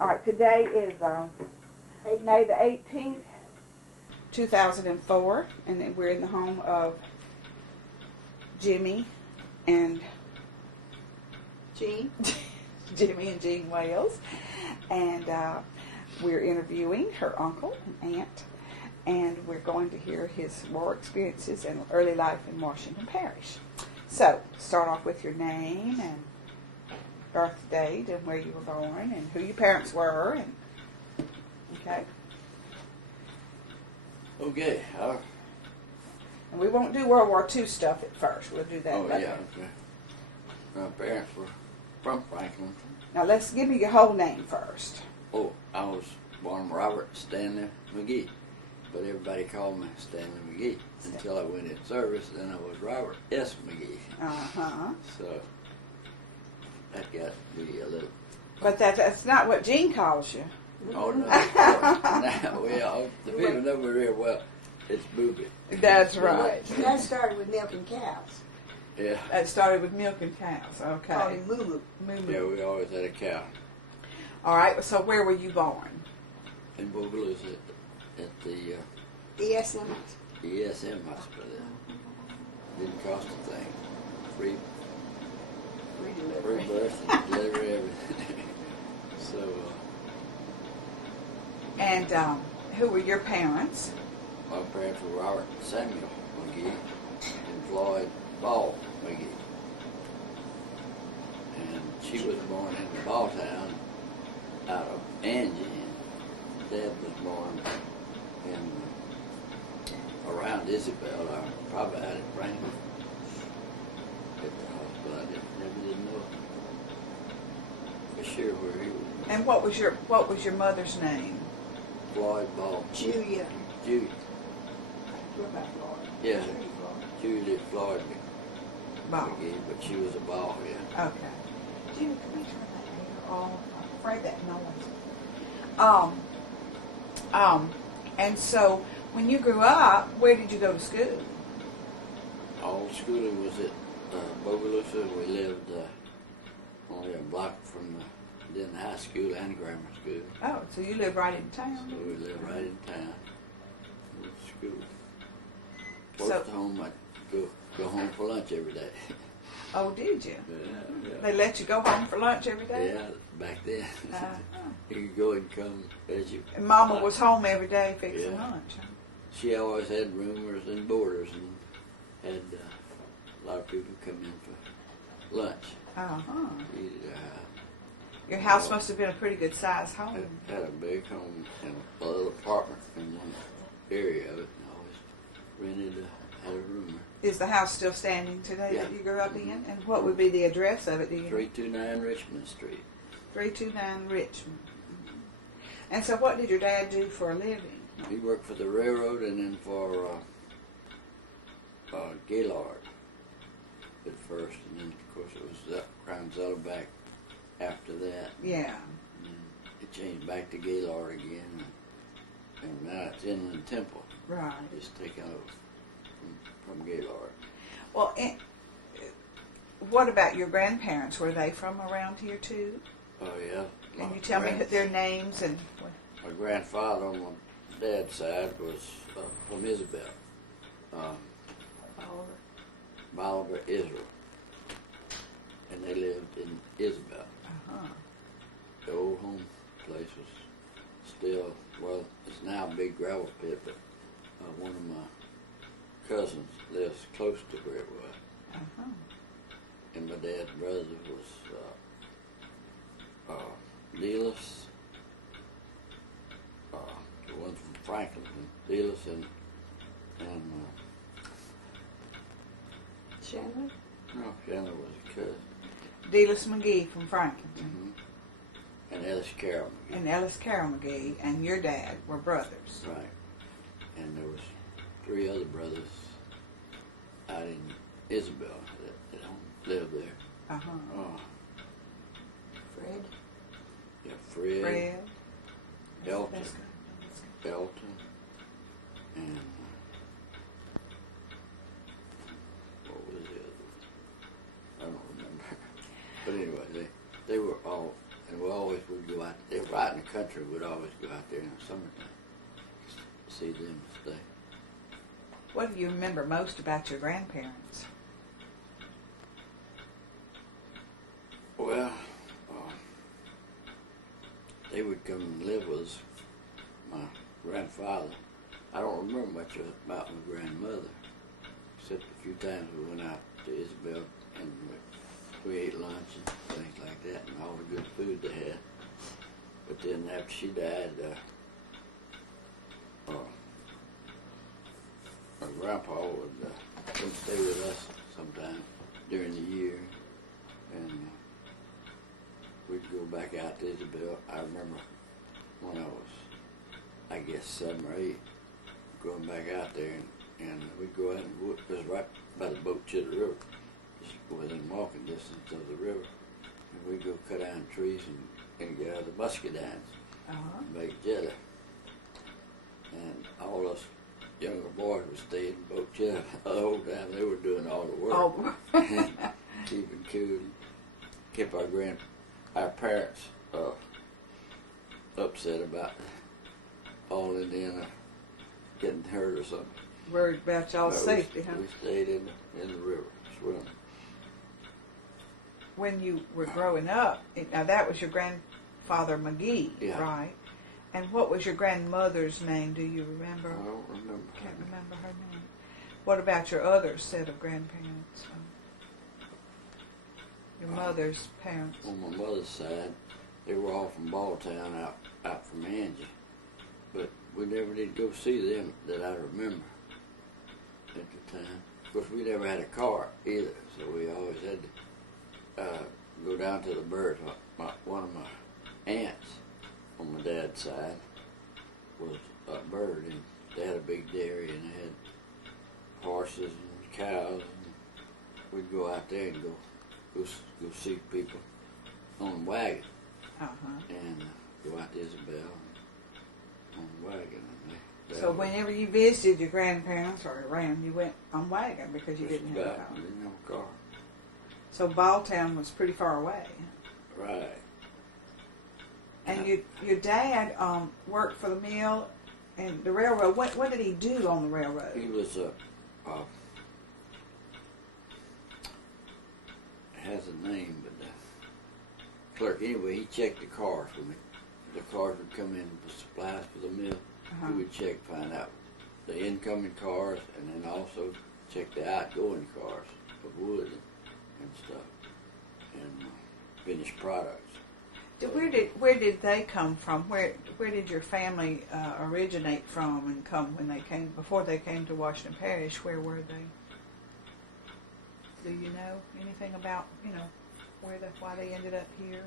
All right, today is May the 18th, 2004, and then we're in the home of Jimmy and Jean. Jimmy and Jean Wales, and we're interviewing her uncle and aunt, and we're going to hear his war experiences and early life in Washington Parish. So, start off with your name and birth date and where you were born and who your parents were, and okay. Okay. And we won't do World War II stuff at first. We'll do that later. Yeah. Okay. My parents were from Franklin. Now let's give me your whole name first. Oh, I was born Robert Stanley Magee, but everybody called me Stanley Magee until I went in service. Then I was Robert S. Magee. So that got me a little. But that's not what Jean calls you. Oh no! Now we all the people know me real well. It's Booby. That's right. That started with milking cows. Yeah. That started with milking cows. Called Okay. him Moo Moo. Yeah, we always had a cow. All right. So where were you born? In Boogaloo's at the ESM. ESM hospital. Didn't cost a thing. Free birth and delivery, everything. So, And who were your parents? my parents were Robert Samuel Magee and Floyd Ball Magee. And she was born in the Ball town out of Angie. And Dad was born in around Isabel, or probably out at Franklin. At the hospital, I never did know for sure where he was. And what was your mother's name? Floyd Ball. Julia. Judy. What about Florida? Yeah. Judy Florida. Judy Floyd Ball. Magee, but she was a Ball, yeah. Okay. Jimmy, can we turn that air off? I'm afraid that noise. And so when you grew up, where did you go to school? All schooling was at Bogalusa. We lived only a block from the high school and grammar school. Oh, so you live right in town? So we lived right in town. Went to school. So- First home, I'd go home for lunch every day. Oh, did you? Yeah. They let you go home for lunch every day? Yeah, back then. Uh-huh. You could go and come as you. And Mama was home every day fixing Yeah. lunch. Huh? She always had roomers and boarders, and had a lot of people come in for lunch. Uh-huh. She, Your house must have been a pretty good sized home. had a big home and a little apartment in one area of it, and always rented had a roomer. Is the house still standing today Yeah. that you grew up in? And what would be the address of it? Do you know? 329 Richmond Street. 329 Richmond. And so what did your dad do for a living? He worked for the railroad and then for Gaylord at first, and then of course it was Crown Zellerback after that. Yeah. And then it changed back to Gaylord again, and now it's Inland Temple. Right. Just taken over from Gaylord. Well, what about your grandparents? Were they from around here too? Oh yeah. Can you tell me their names and? My grandfather on my dad's side was from Isabel, Bolivar, Israel, and they lived in Isabel. Uh-huh. The old home place was still, well, it's now a big gravel pit, but one of my cousins lives close to where it was. Uh-huh. And my dad's brother was Dealis, the one from Franklin, Dealis and Chandler? no, Chandler was a cousin. Dealis McGee from Franklin. Mm-hmm. And Ellis Carroll. And Ellis Carroll McGee and your dad were brothers. Right. And there was 3 other brothers out in Isabel that lived there. Uh-huh. Fred? Yeah, Fred. Fred. Elton. That's good. Elton. And what was the other one? I don't remember. But anyway, they were all And we always would go out. They were right in the country. We'd always go out there in the summertime, see them and stay. What do you remember most about your grandparents? Well, they would come and live with us. My grandfather. I don't remember much about my grandmother, except a few times we went out to Isabel and we ate lunch and things like that, and all the good food they had. But then after she died, my grandpa would come stay with us sometime during the year, and we'd go back out to Isabel. I remember when I was, I guess, 7 or 8, going back out there, and we'd go out and it was right by the boat to the river, just within walking distance of the river. And we'd go cut down trees and get out the muscadines, and make jelly. And all us younger boys would stay in the boat jelly. The whole time they were doing all the work. Oh. Keeping cool. Kept our parents upset about all Indiana getting hurt or something. Worried about y'all's safety, huh? We stayed in the river swimming. When you were growing up, now that was your grandfather Magee, Yeah. right? And what was your grandmother's name? Do you remember? I don't remember. Can't remember her name. What about your other set of grandparents? Your mother's parents? On my mother's side, they were all from Balltown out from Magee. But we never did go see them that I remember at the time. Of course, we never had a car either, so we always had to go down to the birds. One of my aunts on my dad's side was a bird, and they had a big dairy, and they had horses and cows. And we'd go out there and go see people on the wagon, and go out to Isabel on the wagon. And So whenever you visited your grandparents or around, you went on wagon because you didn't have a car. We didn't have a car. So Balltown was pretty far away. Right. And your dad worked for the mill and the railroad. What did he do on the railroad? He was has a name, but clerk. Anyway, he checked the cars when the cars would come in with supplies for the mill. He would check, find out the incoming cars, and then also check the outgoing cars of wood and stuff, and finished products. Where did they come from? Where did your family originate from and come when they came before they came to Washington Parish? Where were they? Do you know anything about why they ended up here?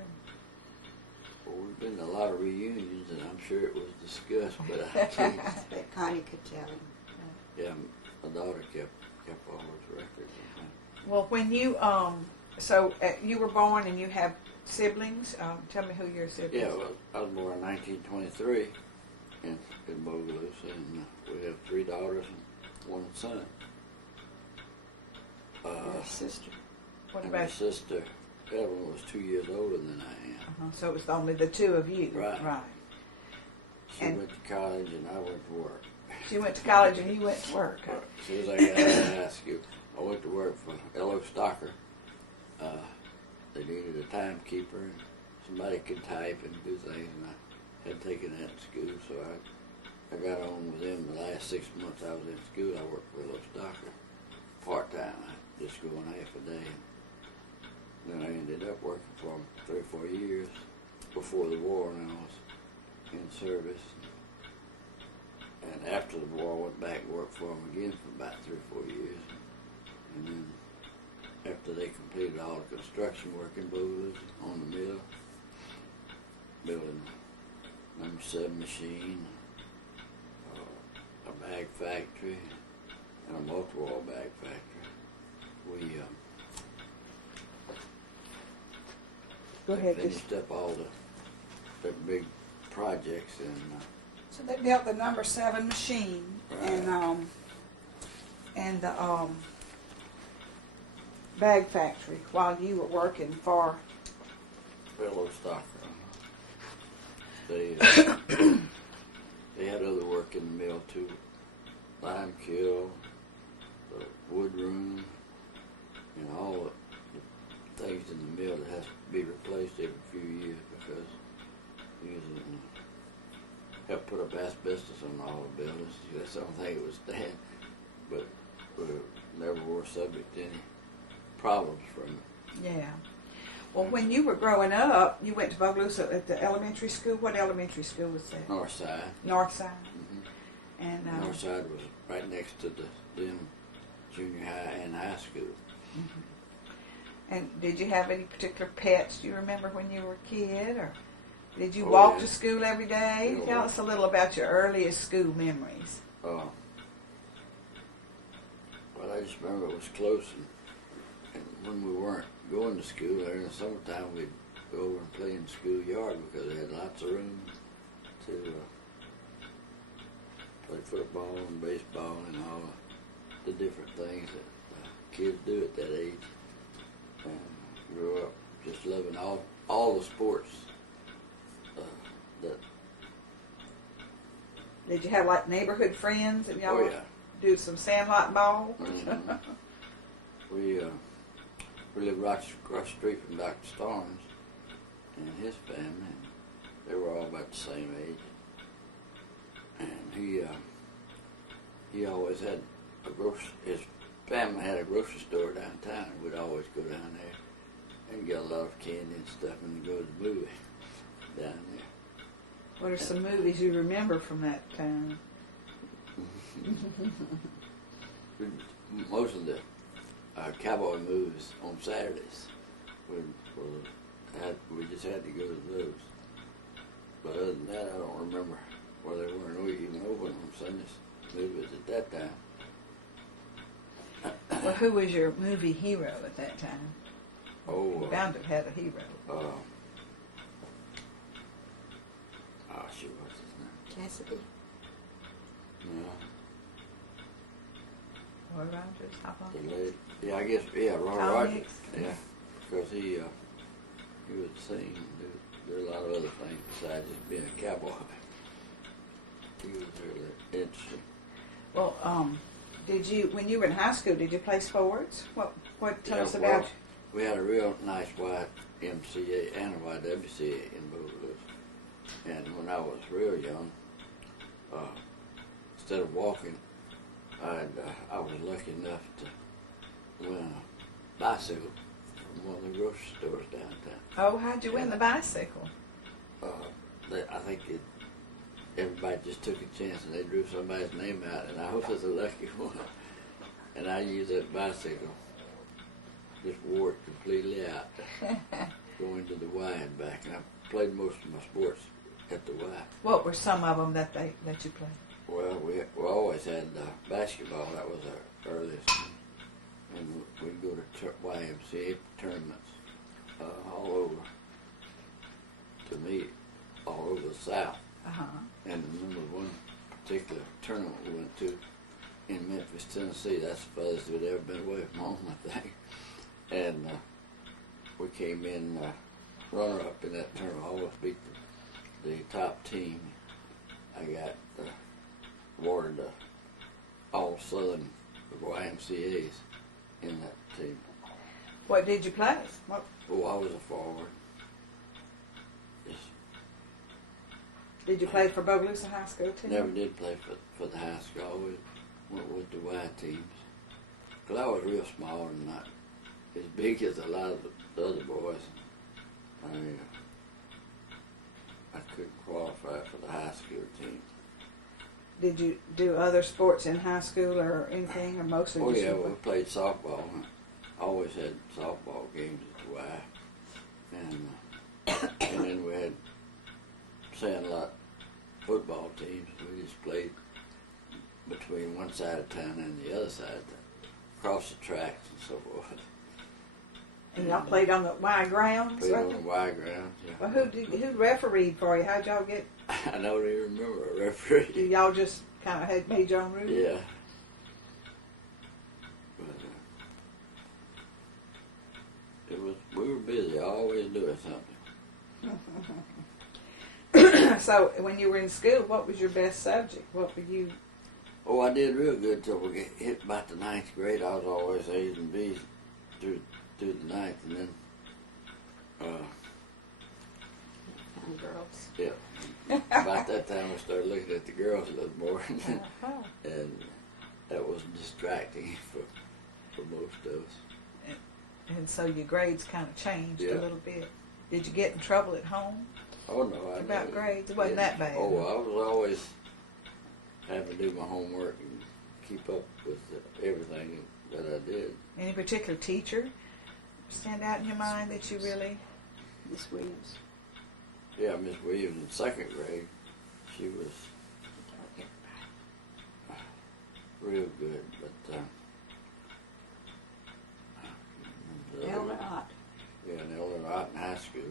Well, we've been to a lot of reunions, and I'm sure it was discussed, but I can't. That Connie could tell him. Yeah, my daughter kept all those records. Well, when you you were born and you have siblings. Tell me who your siblings. Yeah, well, I was born in 1923 in Bogaloo, and we have 3 daughters and 1 son. Your sister. What and about my sister? Evelyn was 2 years older than I am. So it was only the two of you. Right. Right. She went to college and I went to work. She went to college and you went to work. As soon as I got out of high school, I went to work for L.O. Stocker. They needed a timekeeper and somebody could type and do things, and I had taken that in school, so I got on with them. The last 6 months I was in school, I worked for L.O. Stocker part-time. I just go on half a day. And then I ended up working for them 3 or 4 years before the war, and I was in service. And after the war, I went back and worked for them again for about 3 or 4 years. And then after they completed all the construction work in Bogaloo on the mill, building number 7 machine, a bag factory, and a multi-wall bag factory. We Go ahead. finished up all the big projects, and So they built the number 7 machine, Right. and the bag factory while you were working for. L.O. Stocker. They they had other work in the mill too. Lime kiln, the wood room, and all the things in the mill that has to be replaced every few years because using help put up asbestos on all the buildings. That's the only thing it was bad, but we never were subject to any problems from it. Yeah. Well, when you were growing up, you went to Bogalusa at the elementary school. What elementary school was that? Northside. Northside. Mm-hmm. And Northside was right next to the then junior high and high school. Mm-hmm. And did you have any particular pets? Do you remember when you were a kid, or did you walk to school every day? Yeah. Tell us a little about your earliest school memories. Well, I just remember it was close, and when we weren't going to school, there in the summertime, we'd go over and play in the schoolyard because they had lots of room to play football and baseball and all the different things that kids do at that age. And grew up just loving all the sports. Did you have like neighborhood friends and y'all do some sandlot ball? Mm-hmm. We lived right across the street from Dr. Starnes and his family. And they were all about the same age. And he always had his family had a grocery store downtown, and we'd always go down there and get a lot of candy and stuff and go to the movie down there. What are some movies you remember from that time? Most of the cowboy movies on Saturdays, we just had to go to those. But other than that, I don't remember whether they weren't even open on Sundays movies at that time. Well, who was your movie hero at that time? Oh, You bound to have had a hero. Shoot, what's his name? Cassidy. No, Roy Rogers, how about the lady. Yeah, I guess. Yeah, Roy Tom Rogers. Hicks? Yeah, because he would sing, do a lot of other things besides just being a cowboy. He was really interesting. Well, when you were in high school, did you play sports? Tell us about you. We had a real nice YMCA and a YWCA in Bogalusa. And when I was real young, instead of walking, I was lucky enough to win a bicycle from one of the grocery stores downtown. Oh, how'd you win the bicycle? I think everybody just took a chance and they drew somebody's name out, and I was a lucky one. And I used that bicycle, just wore it completely out, going to the Y and back. And I played most of my sports at the Y. What were some of them that you played? Well, we always had basketball. That was our earliest. And we'd go to YMCA tournaments all over, to meet all over the South. Uh-huh. And I remember one particular tournament we went to in Memphis, Tennessee. That's the furthest we'd ever been away from home, I think. And we came in runner-up in that tournament. I almost beat the top team. I got awarded the All-Southern YMCAs in that team. What did you play? Oh, I was a forward. Yes. Did you play for Bogalusa High School too? Never did play for the high school. I always went with the Y teams. Because I was real small and not as big as a lot of the other boys. I couldn't qualify for the high school team. Did you do other sports in high school or anything, or mostly Oh just yeah, football? we played softball. Always had softball games at the Y. And then we had sandlot football teams. We just played between one side of town and the other side, across the tracks and so forth. And y'all played on the Y grounds? Played right on there? the Y grounds, yeah. Well, who refereed for you? How'd y'all get? I don't even remember a referee. Do y'all just kind of had made your own rules? Yeah. But we were busy, always doing something. So when you were in school, what was your best subject? What were you? Oh, I did real good till we get hit about the 9th grade. I was always A's and B's through the 9th, and then And girls. yeah, about that time I started looking at the girls a little more, and that was distracting for most of us. And so your grades kind of changed Yeah. a little bit. Did you get in trouble at home Oh no, I about never- grades? It wasn't that bad. Oh, I was always having to do my homework and keep up with everything that I did. Any particular teacher stand out in your mind that you really? Miss Williams. Yeah, Miss Williams in 2nd grade, she was real good, but Ellen Ott. yeah, in Eleanor Ott in high school,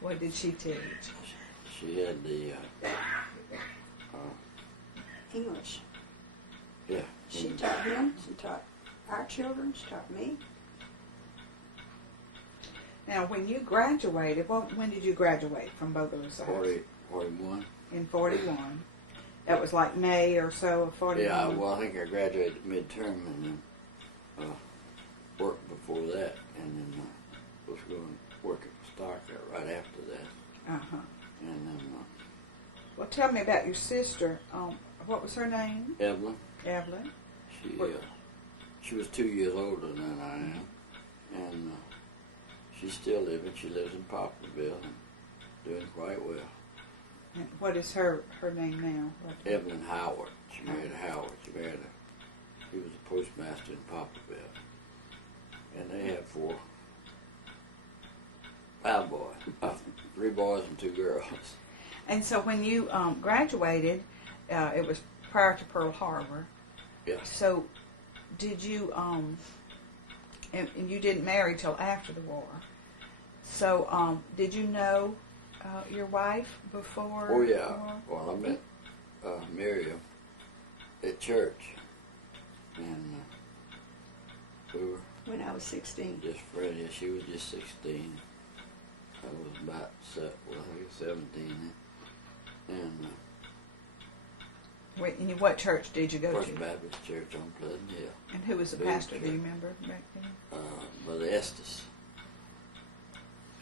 What did she teach? she had the English. yeah. She taught him. She taught our children. She taught me. Now, when you graduated, when did you graduate from Bogalusa? 41. In 41. That was like May or so of 41. Yeah, well, I think I graduated midterm and then worked before that, and then was going to work at Stock right after that. Uh-huh. And then Well, tell me about your sister. What was her name? Evelyn, Evelyn. she was 2 years older than I am, and she's still living. She lives in Poplarville and doing quite well. And what is her name now? Evelyn Howard. She married Howard. He was a postmaster in Poplarville. And they have 5 boys. 3 boys and 2 girls. And so when you graduated, it was prior to Pearl Harbor. Yeah. So did you, and you didn't marry till after the war. So did you know your wife before? Oh, yeah. the war? Well, I met Miriam at church. And we were When I was 16. just friends. Yeah, she was just 16. I was about, I think 17 then. And Wait, and what church did you go First to? Baptist Church on Pleasant Hill. And who was the Big pastor? Do church. you remember back then? Brother Estes.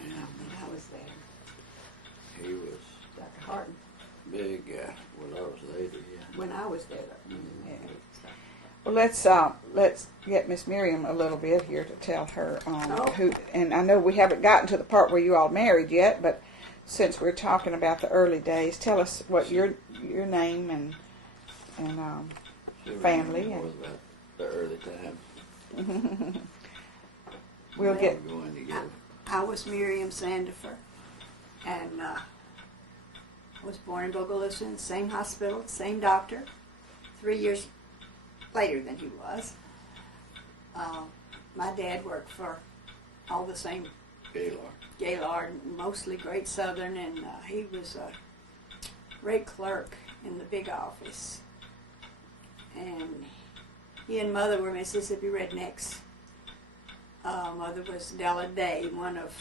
And When I was there. he was Dr. Harden. big guy. Well, I was later, yeah. When I was there. Mhm. Yeah. Well, let's get Miss Miriam a little bit here to tell her Oh. who. And I know we haven't gotten to the part where you all married yet, but since we're talking about the early days, tell us what your name and She family remembered and- more about the early time. we'll get. We were going together. I was Miriam Sandifer, and was born in Bogalusa, same hospital, same doctor, 3 years later than he was. My dad worked for all the same Gaylord, mostly Great Southern, and he was a rate clerk in the big office. And he and Mother were Mississippi rednecks. Mother was Della Day, one of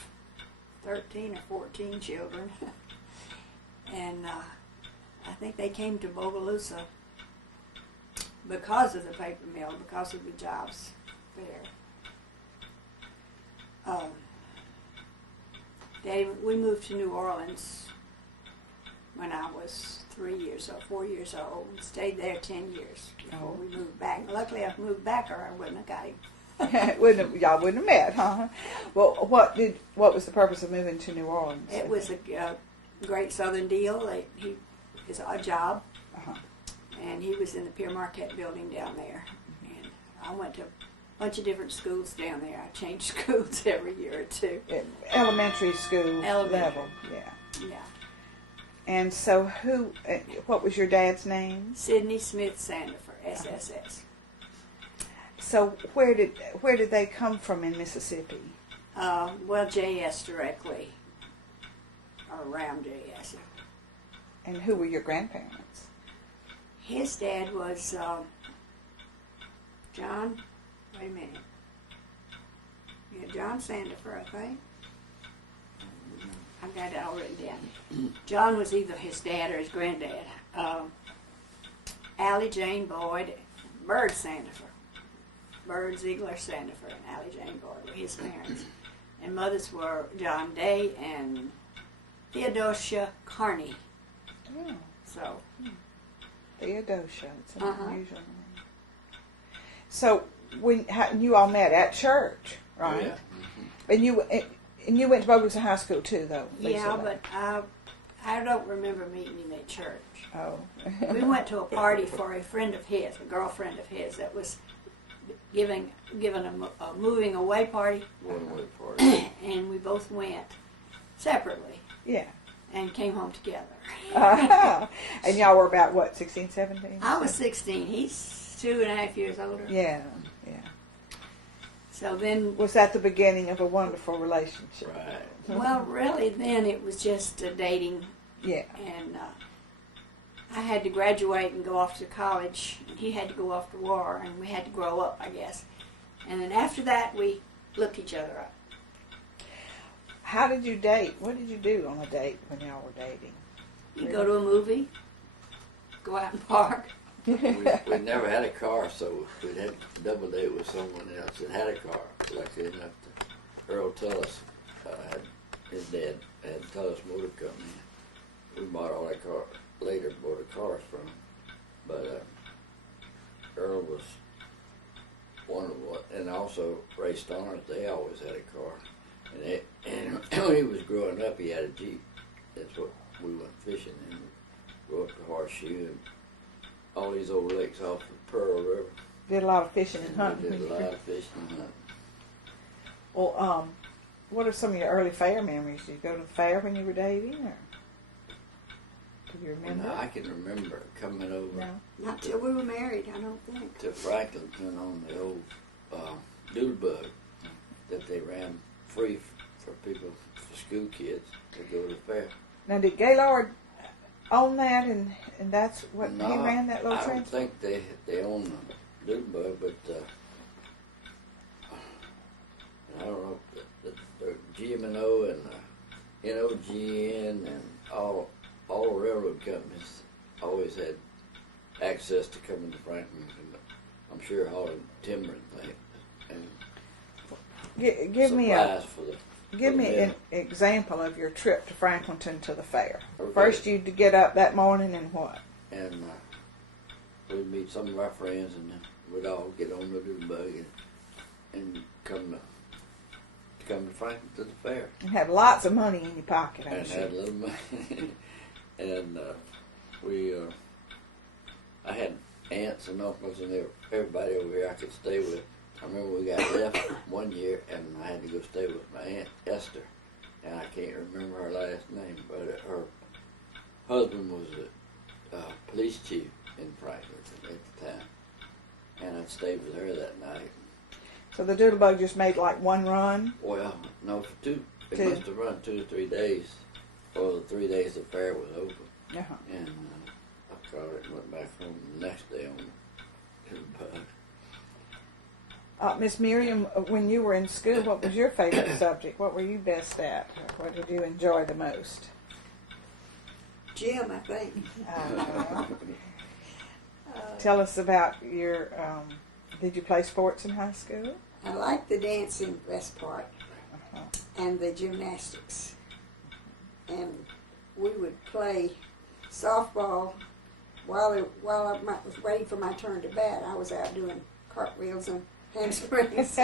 13 or 14 children. And I think they came to Bogalusa because of the paper mill, because of the jobs there. Daddy, we moved to New Orleans when I was 4 years old, and stayed there 10 years before we moved back. Luckily, I moved back, or I wouldn't have got him. Y'all wouldn't have met, huh? Well, what was the purpose of moving to New Orleans? It was a Great Southern deal. His odd job, Uh-huh. and he was in the Pier Marquette building down there. And I went to a bunch of different schools down there. I changed schools every year or two. Elementary school Elementary. level, yeah. Yeah. And so, what was your dad's name? Sidney Smith Sandifer, SSS. So, where did they come from in Mississippi? Well, JS directly, or around JS. And who were your grandparents? His dad was John. Wait a minute. Yeah, John Sandifer, I think. I got it all written down. John was either his dad or his granddad. Allie Jane Boyd, Bird Sandifer. Bird Ziegler Sandifer and Allie Jane Boyd were his parents. And mothers were John Day and Theodosia Carney. Oh. So. Theodosia. It's an Uh-huh. unusual name. So you all met at church, right? Yeah. And you went to Bogalusa High School too, though. Lisa, Yeah, but I don't remember meeting him at church. Oh. We went to a party for a friend of his, a girlfriend of his, that was given a moving away party, One way party. and we both went separately Yeah. and came home together. And y'all were about, what, 16, 17? I was 16. He's 2.5 years older. Yeah. So then, Was that the beginning of a wonderful relationship? Right. well, really, then it was just dating, Yeah. and I had to graduate and go off to college, and he had to go off to war, and we had to grow up, I guess. And then after that, we looked each other up. How did you date? What did you do on a date when y'all were dating? You go to a movie, go out and park. We never had a car, so we'd had to double date with someone else that had a car. Lucky enough, Earl Tullis, his dad had Tullis Motor Company. We bought all that car, later bought the cars from him. But Earl was one of what, and also Ray Starnes, they always had a car. And when he was growing up, he had a Jeep. That's what we went fishing in. Go up to Horseshoe and all these old lakes off the Pearl River. Did a lot of fishing and We hunting. did a lot of fishing and hunting. Well, what are some of your early fair memories? Did you go to the fair when you were dating, or do you remember? No, I can remember coming over No. Not till we were married, I don't think. to Franklinton on the old Doodlebug that they ran free for people, for school kids to go to the fair. Now, did Gaylord own that, and that's what he No, ran that little I don't transport? think they own the Doodlebug, but I don't know, the GM&O and NOGN and all the railroad companies always had access to coming to Franklin. I'm sure hauling timber and things. And Give me supplies an example of your trip to Franklinton to the fair. Okay. First, you'd get up that morning and what? And we'd meet some of our friends, and then we'd all get on the Doodlebug and come to Franklin to the fair. And have lots of money in your pocket, I'm And sure. had a little money. And I had aunts and uncles and everybody over here I could stay with. I remember we got left one year and I had to go stay with my Aunt Esther. And I can't remember her last name, but her husband was a police chief in Franklin at the time. And I stayed with her that night. So the Doodlebug just made like one run? Well, no, for two. It Two. must have run 2 to 3 days. Or the 3 days the fair was over. Uh-huh. And I caught it and went back home the next day on the bug. Miss Miriam, when you were in school, what was your favorite subject? What were you best at? What did you enjoy the most? Jim, I think. Tell us about your, did you play sports in high school? I liked the dancing best part Uh-huh. and the gymnastics. And we would play softball while I was waiting for my turn to bat. I was out doing cartwheels and handsprings.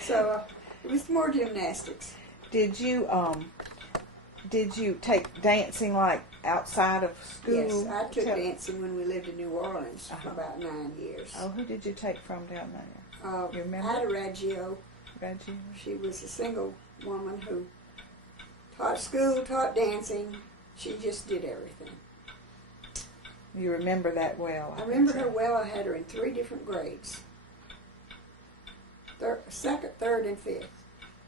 So it was more gymnastics. Did you take dancing like outside of school? Yes, I took dancing when we lived in New Orleans for about 9 years. Oh, who did you take from down there? You remember? Ida Raggio. Reggie? She was a single woman who taught school, taught dancing. She just did everything. You remember that well. I remember her well. I had her in 3 different grades. Second, third, and fifth.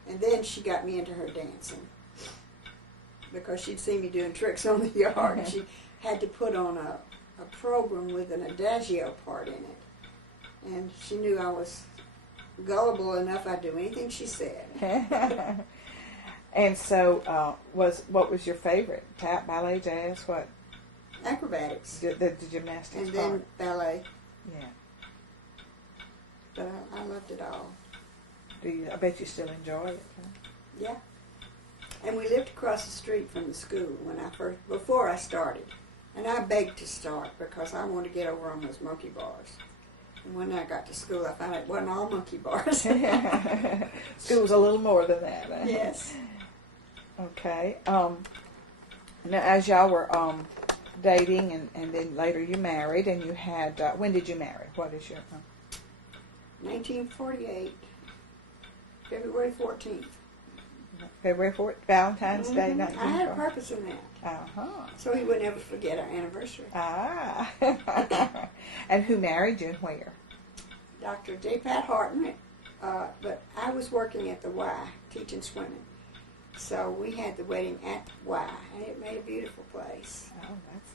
And then she got me into her dancing. Because she'd seen me doing tricks on the yard. And she had to put on a program with an adagio part in it. And she knew I was gullible enough I'd do anything she said. And so, what was your favorite? Tap, ballet, jazz, what? Acrobatics. The gymnastics And part. then ballet. Yeah. But I loved it all. I bet you still enjoy it. Huh? Yeah. And we lived across the street from the school before I started. And I begged to start because I wanted to get over on those monkey bars. And when I got to school, I found it wasn't all monkey bars. School's a little more than that. Huh? Yes. Okay. Now, as y'all were dating, and then later you married, and you had, when did you marry? What is your... 1948, February 14th. February 4th, Valentine's Day, I had a 1940. purpose in that. Uh-huh. So he would never forget our anniversary. Ah. And who married you and where? Dr. J. Pat Harton, but I was working at the Y, teaching swimming. So we had the wedding at the Y, and it made a beautiful place. Oh, that's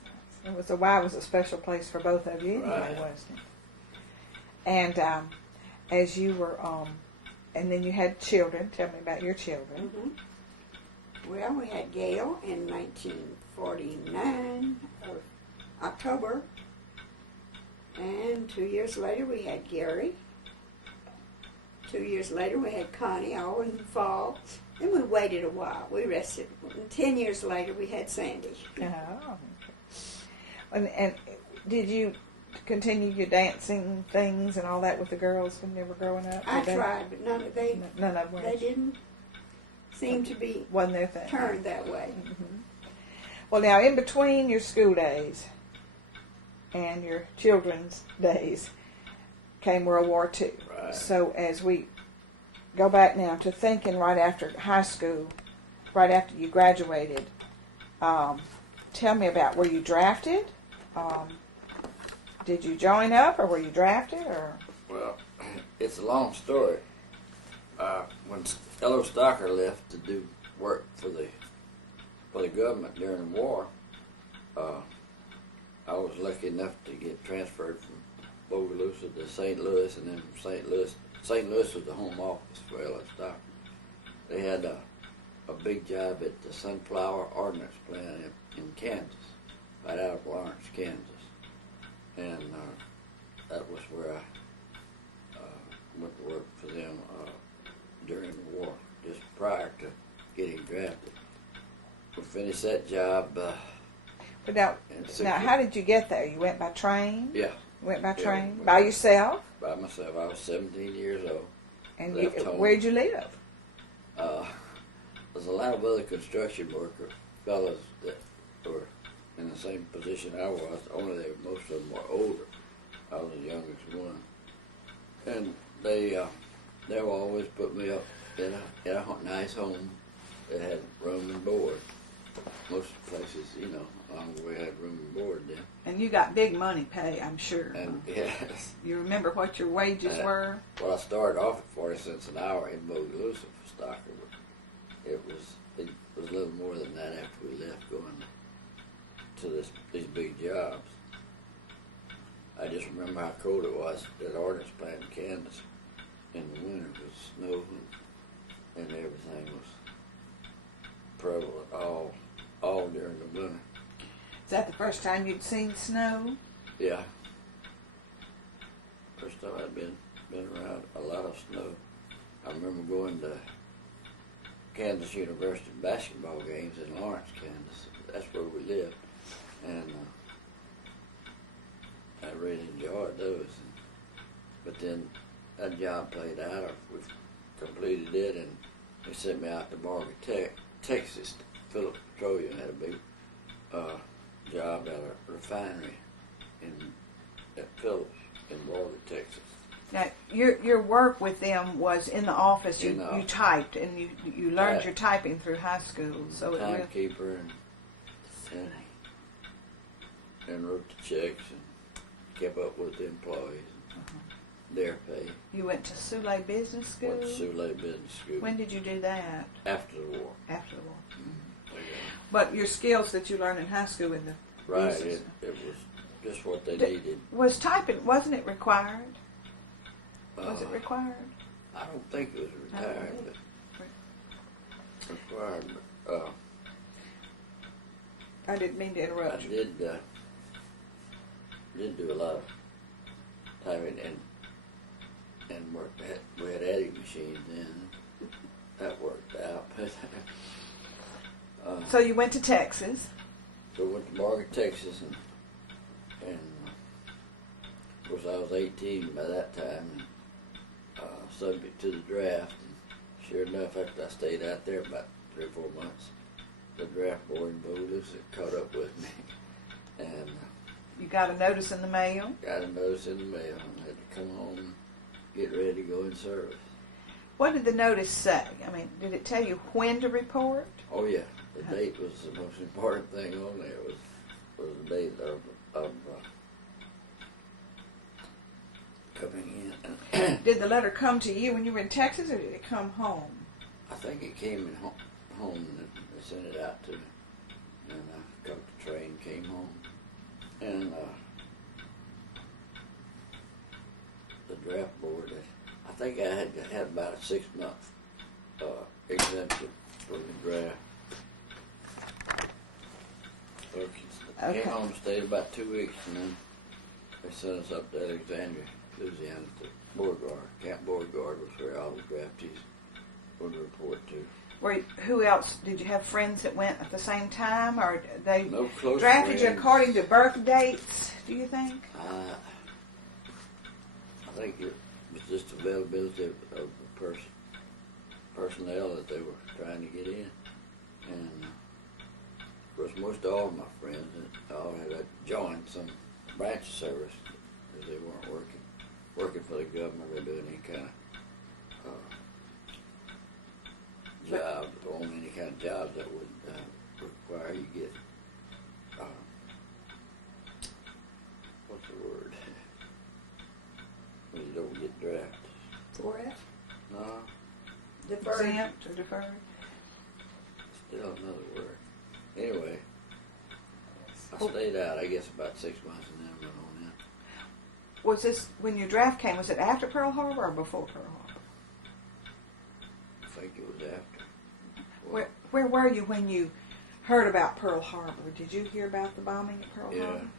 nice. The Y was a special place for both of you anyway, Right. wasn't it? And as you were, and then you had children. Tell me about your children. Mm-hmm. Well, we had Gail in 1949, October. And 2 years later, we had Gary. 2 years later, we had Connie, all in the fall. Then we waited a while. We rested. And 10 years later, we had Sandy. Oh. And did you continue your dancing things and all that with the girls when they were growing up? I tried, but none of them they didn't seem to be wasn't their thing. turned that way. Mm-hmm. Well, now in between your school days and your children's days came World War II. Right. So as we go back now to thinking right after high school, right after you graduated, tell me about, were you drafted? Did you join up, or were you drafted, or? Well, it's a long story. When L.O. Stocker left to do work for the government during the war, I was lucky enough to get transferred from Bogalusa to St. Louis, and then from St. Louis was the home office for L.O. Stocker. They had a big job at the Sunflower Ordnance Plant in Kansas, right out of Lawrence, Kansas. And that was where I went to work for them during the war, just prior to getting drafted. We finished that job. But now, how did you get there? You went by train? Yeah. You went by train? By yourself? By myself. I was 17 years old. And Left home. where'd you live? There's a lot of other construction worker fellas that were in the same position I was, only most of them were older. I was the youngest one. And they will always put me up in a nice home that had room and board. Most places, along the way had room and board then. And you got big money pay, I'm sure. And yes. You remember what your wages were? Well, I started off at 40 cents an hour in Bogalusa for Stocker, but it was a little more than that after we left going to these big jobs. I just remember how cold it was at Ordnance Plant in Kansas in the winter with snow and everything was prevalent all during the winter. Is that the first time you'd seen snow? Yeah. First time I'd been around a lot of snow. I remember going to Kansas University basketball games in Lawrence, Kansas. That's where we lived. And I really enjoyed those. But then that job played out. We completed it, and they sent me out to Morgan, Texas. Phillips Petroleum had a big job at a refinery at Phillips in Morgan, Texas. Now, your work with them was in the office. You typed, and you learned your typing through high school. So timekeeper and wrote the checks and kept up with the employees and their pay. You went to Soule Business School? Went to Soule Business School. When did you do that? After the war. After the war. Mm-hmm. But your skills that you learned in high school in the right, business, it was just what they needed. Was typing, wasn't it required? Was it required? I don't think it was required, but required, but I didn't mean to I interrupt you. did do a lot of typing and worked at, we had adding machines then. That worked out. So you went to Texas. So I went to Margaret, Texas, and of course I was 18 by that time, and subject to the draft. And sure enough, after I stayed out there about 3 or 4 months, the draft board in Boulus had caught up with me, and You got a notice in the mail. got a notice in the mail and had to come home and get ready to go in service. What did the notice say? I mean, did it tell you when to report? Oh yeah, the date was the most important thing on there. Was the date of coming in. Did the letter come to you when you were in Texas, or did it come home? I think it came in home and they sent it out to me, and I got the train, came home, and the draft board. I think I had about a 6-month exemption for the draft. Okay. Came home, stayed about 2 weeks, and then they sent us up to Alexandria, Louisiana, to Beauregard. Camp Beauregard was where all the draftees would report to. Who else? Did you have friends that went at the same time, or they No close drafted friends. you according to birth dates? Do you think? I think it was just availability of the personnel that they were trying to get in, and of course most all of my friends all had joined some branch of service because they weren't working for the government or doing any kind of job, or own any kind of jobs that would require you get what's the word? When you don't get drafted. For it? No, Exempt or deferred? still another word. Anyway, I stayed out, I guess, about 6 months and then went on in. Was this, when your draft came, was it after Pearl Harbor or before Pearl Harbor? I think it was after. Where were you when you heard about Pearl Harbor? Did you hear about the bombing at Pearl Yeah. Harbor?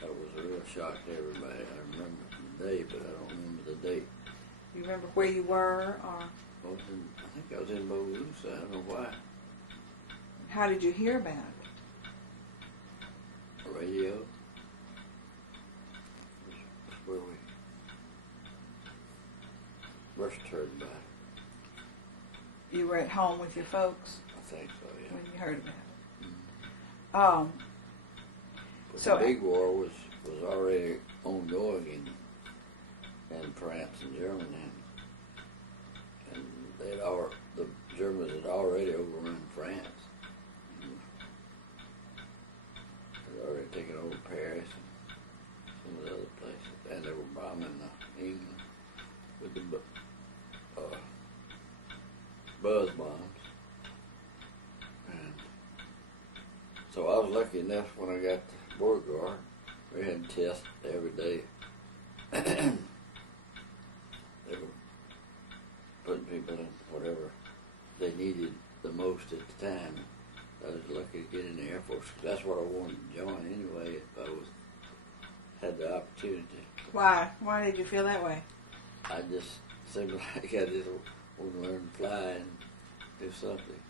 That was a real shock to everybody. I remember the day, but I don't remember the date. You remember where you were, or I think I was in Boulus. I don't know why. how did you hear about it? Radio. That's where we first heard about it. You were at home with your folks I think so, yeah. when you heard about it. Mm-hmm. But So the big war was already ongoing in France and Germany, and the Germans had already overrun France. They'd already taken over Paris and some of the other places, and they were bombing England with the buzz bombs. And so I was lucky enough when I got to Beauregard. We had tests every day. They were putting people in whatever they needed the most at the time. I was lucky to get in the Air Force. That's what I wanted to join anyway if I had the opportunity. Why? Why did you feel that way? I just seemed like I just wanted to learn to fly and do something.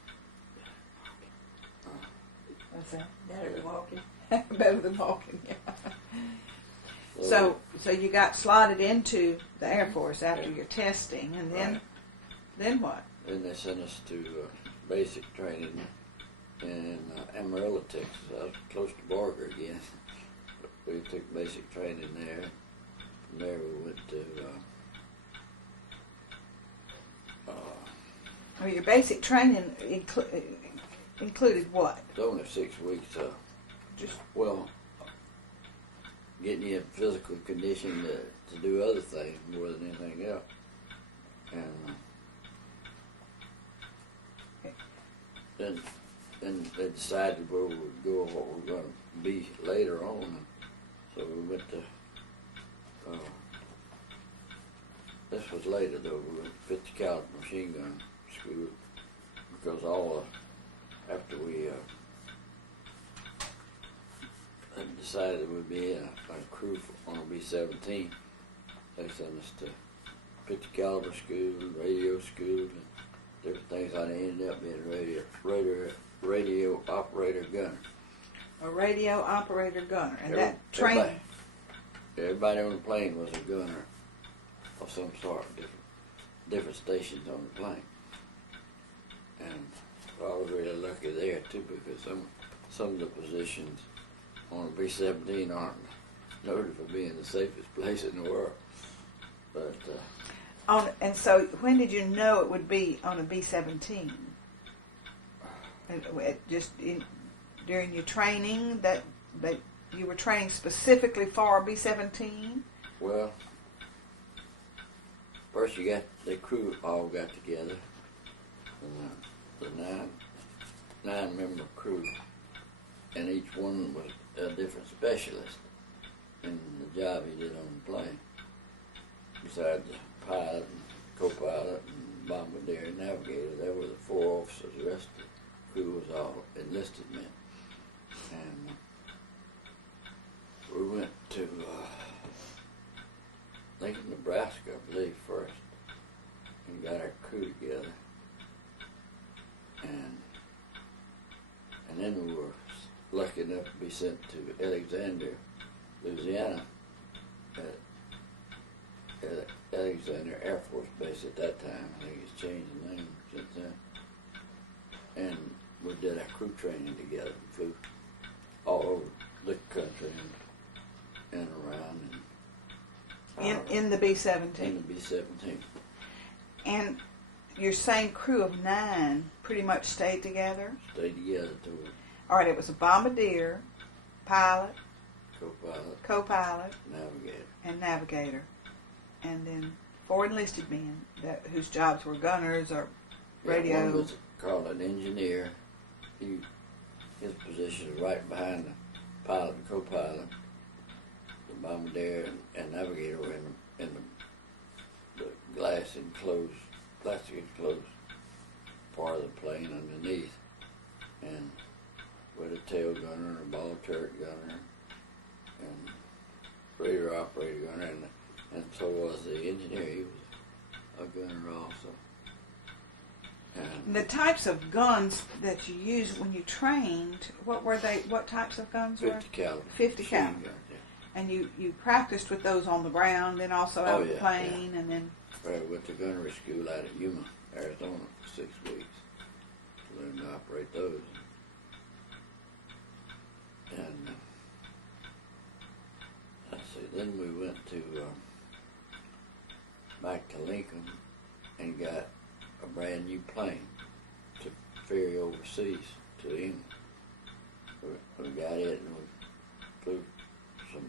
What's that? Better than walking. Better than walking, yeah. So you got slotted into the Air Force after your testing, and then what? Then they sent us to basic training in Amarillo, Texas. I was close to Beauregard again. We took basic training there. From there we went to Your basic training included what? it was only 6 weeks. Getting you in physical condition to do other things more than anything else. And then they decided where we would go and what we were going to be later on. And so we went to, this was later though, we went to 50 caliber machine gun school. because after we had decided we'd be a crew on a B-17, they sent us to 50 caliber school, radio school, and different things. I ended up being a radio operator gunner. A radio operator gunner, and that training. Everybody on the plane was a gunner of some sort, different stations on the plane, and I was really lucky there too, because some of the positions on a B-17 aren't noted for being the safest place in the world. But and so, when did you know it would be on a B-17? During your training that you were training specifically for a B-17? Well, first the crew all got together, the nine-member crew, and each one was a different specialist in the job he did on the plane. Besides the pilot and co-pilot and bombardier and navigator, there were the 4 officers. The rest of the crew was all enlisted men. And we went to Lincoln, Nebraska, I believe, first, and got our crew together. And then we were lucky enough to be sent to Alexander, Louisiana, at Alexander Air Force Base at that time. I think it's changed the name since then. And we did our crew training together and flew all over the country and around. In the B-17? In the B-17. And your same crew of 9 pretty much stayed together? Stayed together till. All right, it was a bombardier, pilot, co-pilot, navigator, and then 4 enlisted men whose jobs were gunners or radio. One was called an engineer. His position was right behind the pilot and co-pilot. The bombardier and navigator were in the plastic enclosed part of the plane underneath, and with a tail gunner and a ball turret gunner and radio operator gunner, and so was the engineer. He was a gunner also. And the types of guns that you used when you trained, what were they? What types of guns were? 50 caliber. 50 caliber. Guns, yeah. And you practiced with those on the ground, then also out of the plane, yeah. and then. I went to gunnery school out at Yuma, Arizona, for 6 weeks to learn to operate those. And then we went back to Lincoln and got a brand new plane to ferry overseas to England. We got it, and we flew some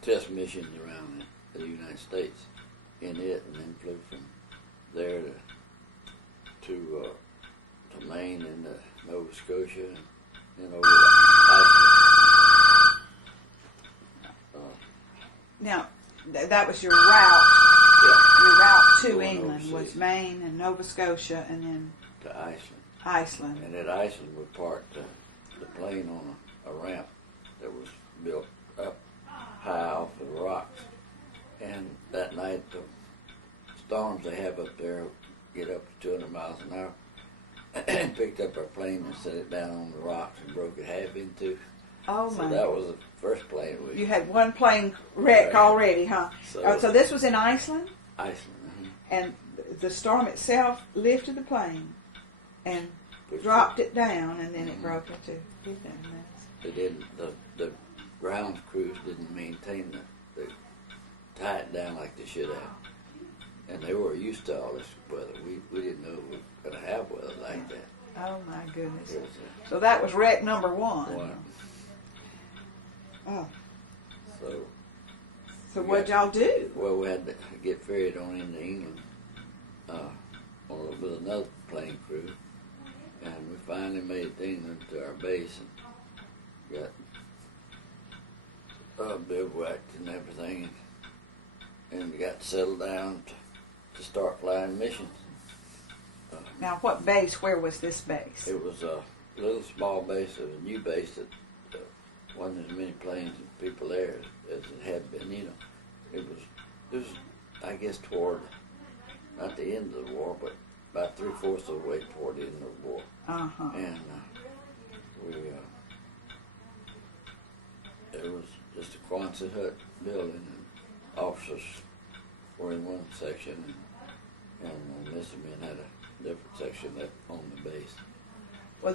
test missions around the United States in it, and then flew from there to Maine and Nova Scotia, and then over to Iceland. Now, that was your route. Yeah. Your route to Going England overseas. was Maine and Nova Scotia, and then To Iceland. And at Iceland, we parked the plane on a ramp that was built up high off of the rocks. And that night, the storms they have up there get up to 200 miles an hour. And picked up our plane and set it down on the rocks and broke it half in two. Oh So my! that was the first plane we. You had one plane wreck already, huh? So, So this was in Iceland, Iceland. and the storm itself lifted the plane and dropped it down, and then it broke into. They didn't. The ground crews didn't maintain the tie it down like they should have, and they were used to all this weather. We didn't know we were going to have weather like that. Oh my goodness! It was So that was wreck number one. one. Oh. So What'd y'all do? well, we had to get ferried on into England with another plane crew, and we finally made it to England to our base and got bivouacked and everything, and we got settled down to start flying missions. Now, what base? Where was this base? It was a little small base, of a new base that wasn't as many planes and people there as it had been. You know, it was I guess toward not the end of the war, but about 3/4 of the way toward the end of the war. And we it was just a Quonset hut building, and officers were in one section, and enlisted men had a different section on the base. Well,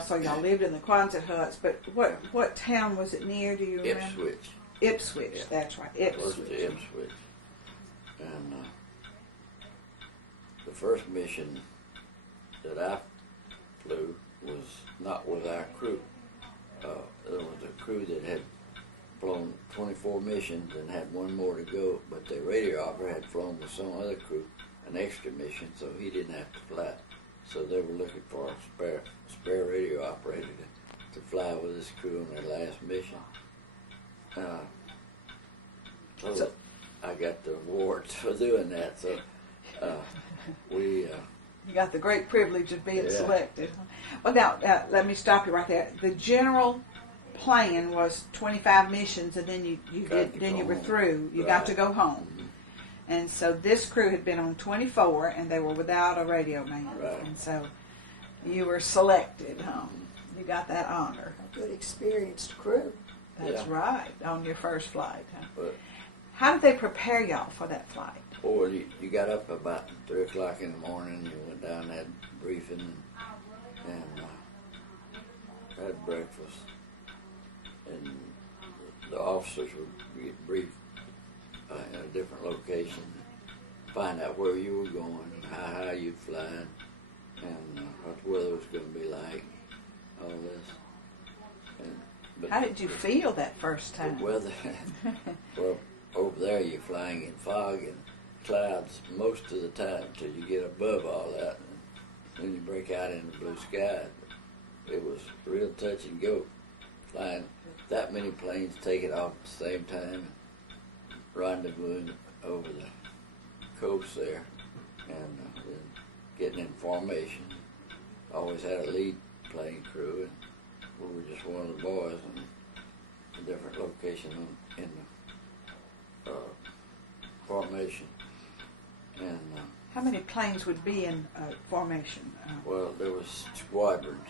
so y'all lived in the Quonset huts, but what town was it near? Do you remember? Ipswich. Ipswich, yeah. That's right. Ipswich. Close to Ipswich. And the first mission that I flew was not with our crew. There was a crew that had flown 24 missions and had one more to go, but the radio operator had flown with some other crew an extra mission, so he didn't have to fly. So they were looking for a spare radio operator to fly with this crew on their last mission. So I got the awards for doing that. So we. You got the great privilege of being selected. Well, now let me stop you right there. The general plan was 25 missions, and then you were through. You got to go home. Mm-hmm. And so this crew had been on 24, and they were without a radio man. Right. And so you were selected. You got that honor. A good experienced crew. That's right, on your first flight. But, how did they prepare y'all for that flight? Well, you got up about 3 o'clock in the morning. You went down and had a briefing and had breakfast. And the officers would get briefed in a different location, find out where you were going, how high you'd fly, and what the weather was going to be like, all this. But how did you feel that first time? The weather, well, over there you're flying in fog and clouds most of the time until you get above all that, and then you break out into blue sky. It was real touch and go, flying that many planes taking off at the same time, rendezvousing over the coast there, and then getting in formation. Always had a lead plane crew, and we were just one of the boys in a different location in the formation. And how many planes would be in formation? Well, there was squadrons,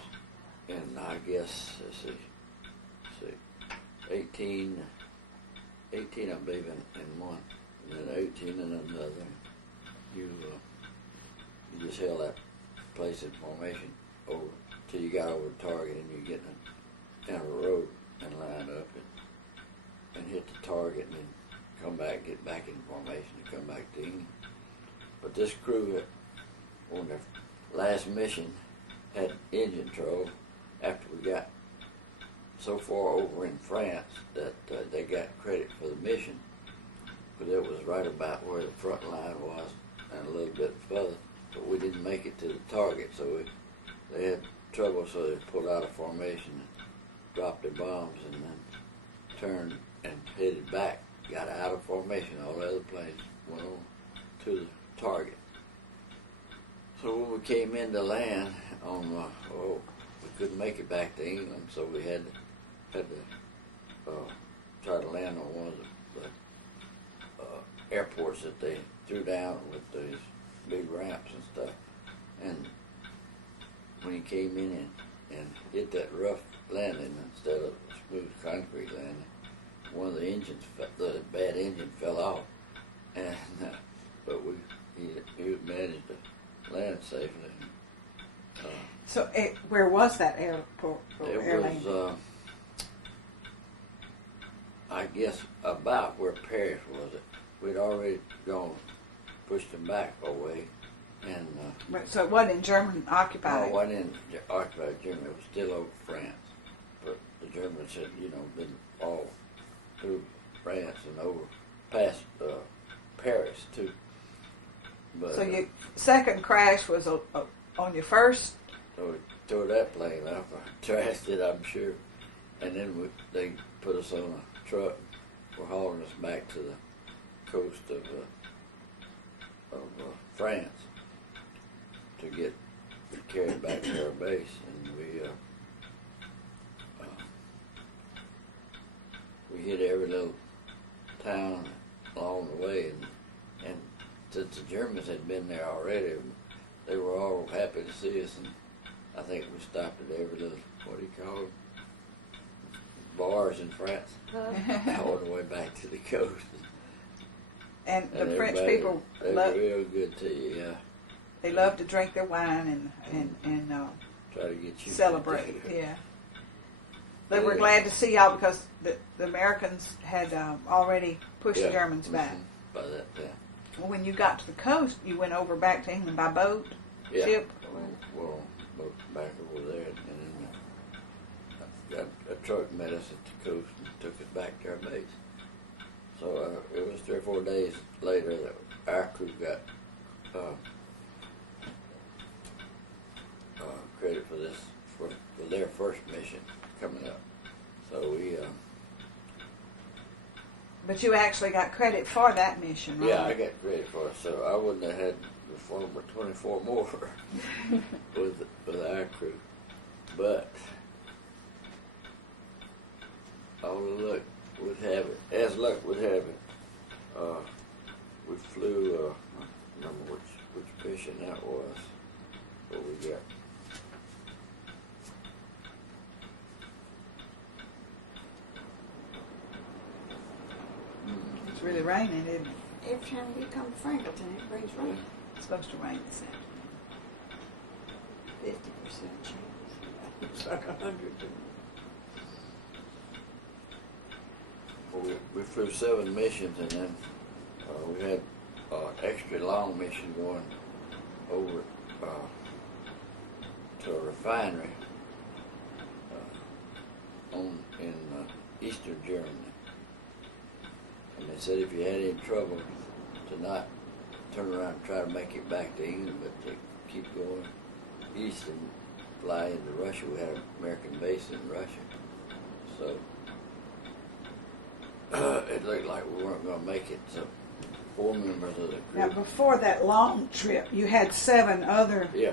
and I guess let's see, 18 I believe in one, and then 18 in another. You just held that place in formation over till you got over the target, and you get down a road and line up and hit the target, and then come back, get back in formation, and come back to England. But this crew on their last mission had engine trouble after we got so far over in France that they got credit for the mission, but it was right about where the front line was and a little bit further, but we didn't make it to the target, so they had trouble, so they pulled out of formation and dropped their bombs and then turned and headed back, got out of formation. All the other planes went on to the target. So when we came into land on, we couldn't make it back to England, so we had to try to land on one of the airports that they threw down with these big ramps and stuff. And when he came in and hit that rough landing instead of a smooth concrete landing, one of the engines, the bad engine fell off, and but he managed to land safely. So where was that airport? It was, I guess, about where Paris was. We'd already pushed them back away, and so it wasn't in German occupied. No, it wasn't in occupied Germany. It was still over France, but the Germans had, been all through France and over past Paris too. But, so your second crash was on your first? So we tore that plane off, or trashed it, I'm sure, and then they put us on a truck. We're hauling us back to the coast of France to get carried back to our base, and we hit every little town along the way, and since the Germans had been there already, they were all happy to see us, and I think we stopped at every little, what do you call it, bars in France, all the way back to the coast. And the French everybody- people they love, were real good to you, yeah. they love to drink their wine and Try to get you celebrate. Yeah. They were Yeah. glad to see y'all because the Americans had already pushed the Germans back. By that time. When you got to the coast, you went over back to England by boat, Yeah. ship. Well, back over there, and then a truck met us at the coast and took us back to our base. So it was 3 or 4 days later that our crew got credit for this, for their first mission coming up. So we, But you actually got credit for that mission, right? yeah, I got credit for it. So I wouldn't have had the 24 more with our crew. But all the luck would have it, as luck would have it, we flew, I don't remember which mission that was, what we got. It's really raining, isn't it? Every time we come to Franklinton, it brings rain. It's supposed to rain this afternoon. 50% chance. It's like 100. Well, we flew 7 missions, and then we had extra long mission going over to a refinery in eastern Germany. And they said if you had any trouble, to not turn around and try to make it back to England, but to keep going east and fly into Russia. We had an American base in Russia. So it looked like we weren't going to make it. So 4 members of the crew. Now, before that long trip, you had 7 other Yeah,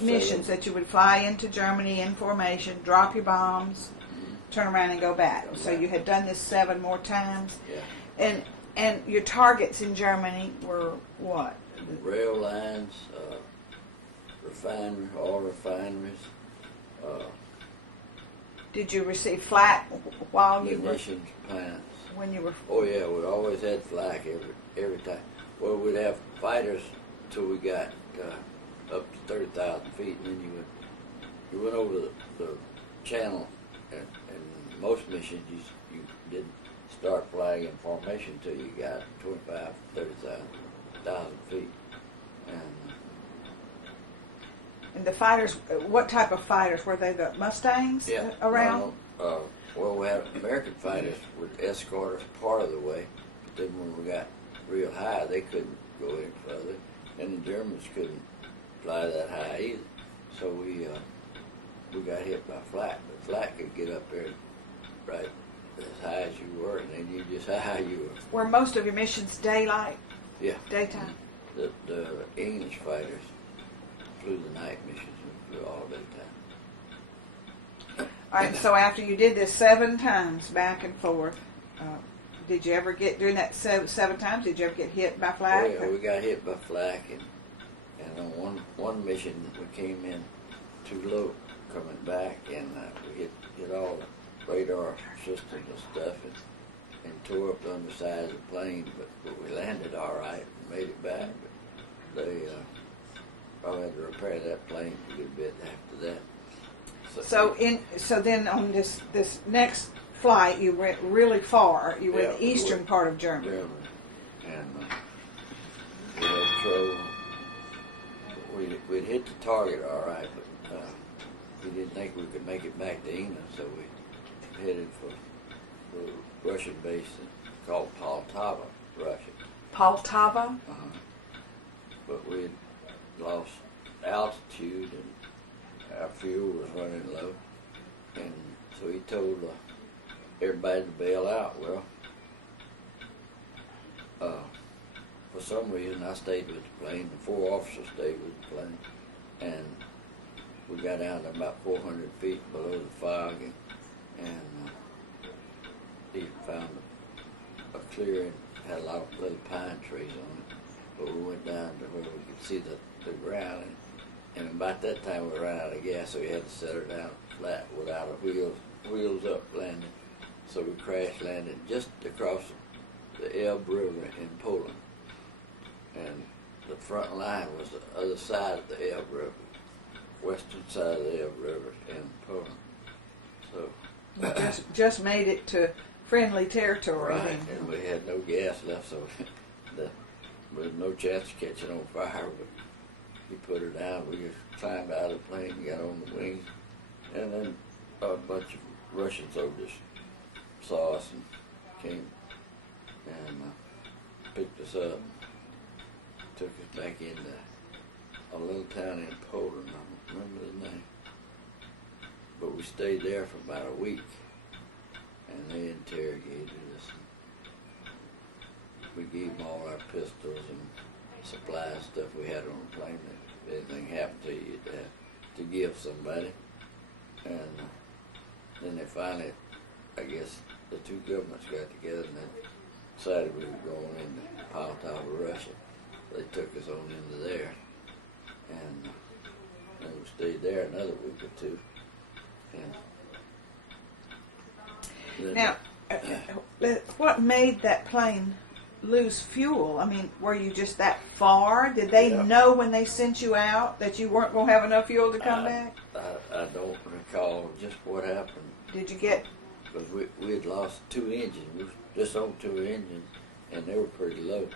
missions that you would fly into Germany in formation, drop your bombs, turn around and go back. So you had done this 7 more times. Yeah. And your targets in Germany were what? Rail lines, refinery, oil refineries, Did you receive flak while you were, munitions plants. when you were? Oh yeah, we always had flak every time. Well, we'd have fighters till we got up to 30,000 feet, and then you went over the channel, and most missions you didn't start flying in formation till you got 25, 30,000 feet, And the fighters, what type of fighters were they? The Mustangs around? No, well, we had American fighters would escort us part of the way, but then when we got real high, they couldn't go any further, and the Germans couldn't fly that high either. So we got hit by flak, but flak could get up there right as high as you were, and they knew just how high you were. Were most of your missions daylight? Yeah. Daytime? The English fighters flew the night missions and flew all daytime. All right, so after you did this 7 times back and forth, did you ever get, during that 7 times, did you ever get hit by flak? Oh, yeah, we got hit by flak, and on one mission we came in too low coming back, and we hit all the radar systems and stuff, and tore up the underside of the plane, but we landed all right and made it back. But they probably had to repair that plane a good bit after that. So then on this next flight, you went really far. You were in the eastern part of Germany. And we had trouble. We'd hit the target all right, but we didn't think we could make it back to England, so we headed for a Russian base called Poltava, Russia. Poltava? But we had lost altitude, and our fuel was running low, and so he told everybody to bail out. Well, for some reason I stayed with the plane. The 4 officers stayed with the plane, and we got down to about 400 feet below the fog, and he found a clearing, had a lot of little pine trees on it, but we went down to where we could see the ground, and about that time we ran out of gas, so we had to set her down flat without a wheels up landing. So we crash landed just across the Elbe River in Poland, and the front line was the other side of the Elbe River, western side of the Elbe River in Poland. So just made it to friendly territory. Right, and we had no gas left, so there was no chance of catching on fire. But he put her down. We just climbed out of the plane, got on the wings, and then a bunch of Russian soldiers saw us and came and picked us up, took us back into a little town in Poland. I don't remember the name, but we stayed there for about a week, and they interrogated us. We gave them all our pistols and supplies, stuff we had on the plane. If anything happened to you, you'd have to give somebody. And then they finally, I guess, the two governments got together and they decided we were going into Poltava, Russia. They took us on into there, and we stayed there another week or two. And now, what made that plane lose fuel? I mean, were you just that far? Did they know when they sent you out that you weren't going to have enough fuel to come back? I don't recall just what happened. Did you get... Because we had lost 2 engines. We were just on 2 engines, and they were pretty low.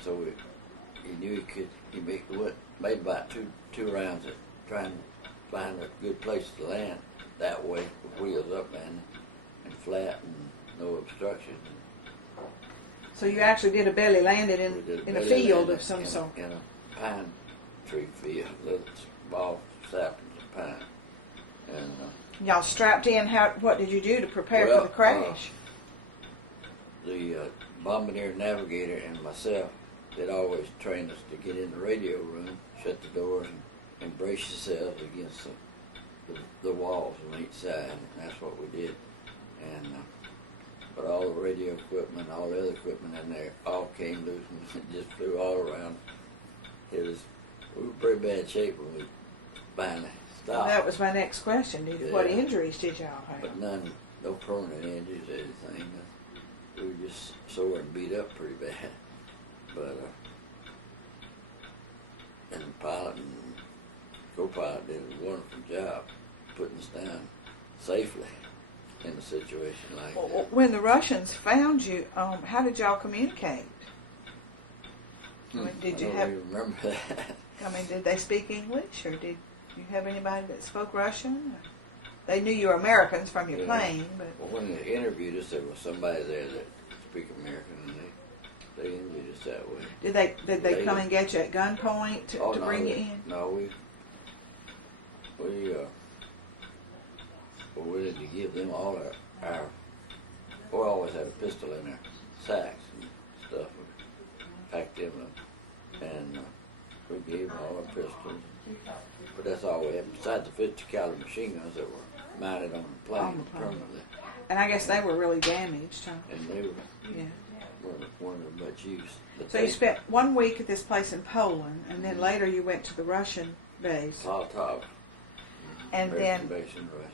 So he knew he made about two rounds at trying to find a good place to land that way, with wheels up and flat and no obstruction. So you actually did a belly landed in a field of some sort? In a pine tree field, little small saplings of pine. And y'all strapped in. What did you do to prepare for the crash? The bombardier navigator and myself, they'd always train us to get in the radio room, shut the doors, and brace yourselves against the walls on each side. And that's what we did. And but all the radio equipment, all the other equipment in there, all came loose and just flew all around. We were in pretty bad shape when we finally stopped. Well, that was my next question. What injuries did y'all have? But none, no permanent injuries or anything. We were just sore and beat up pretty bad. But and the pilot and co-pilot did a wonderful job putting us down safely in a situation like that. When the Russians found you, how did y'all communicate? I mean, I don't even remember that. I mean, did they speak English, or did you have anybody that spoke Russian? They knew you were Americans from your plane, but... Well, when they interviewed us, there was somebody there that spoke American, and they interviewed us that way. Did they come and get you at gunpoint to bring you in? No, we wanted to give them all our we always had a pistol in our sacks and stuff. We packed them up, and we gave them all our pistols. But that's all we had, besides the 50 caliber machine guns that were mounted on the plane permanently. And I guess they were really damaged, huh? And they weren't of much use. So you spent 1 week at this place in Poland, and then later you went to the Russian base. Poltava. And then, base in Russia.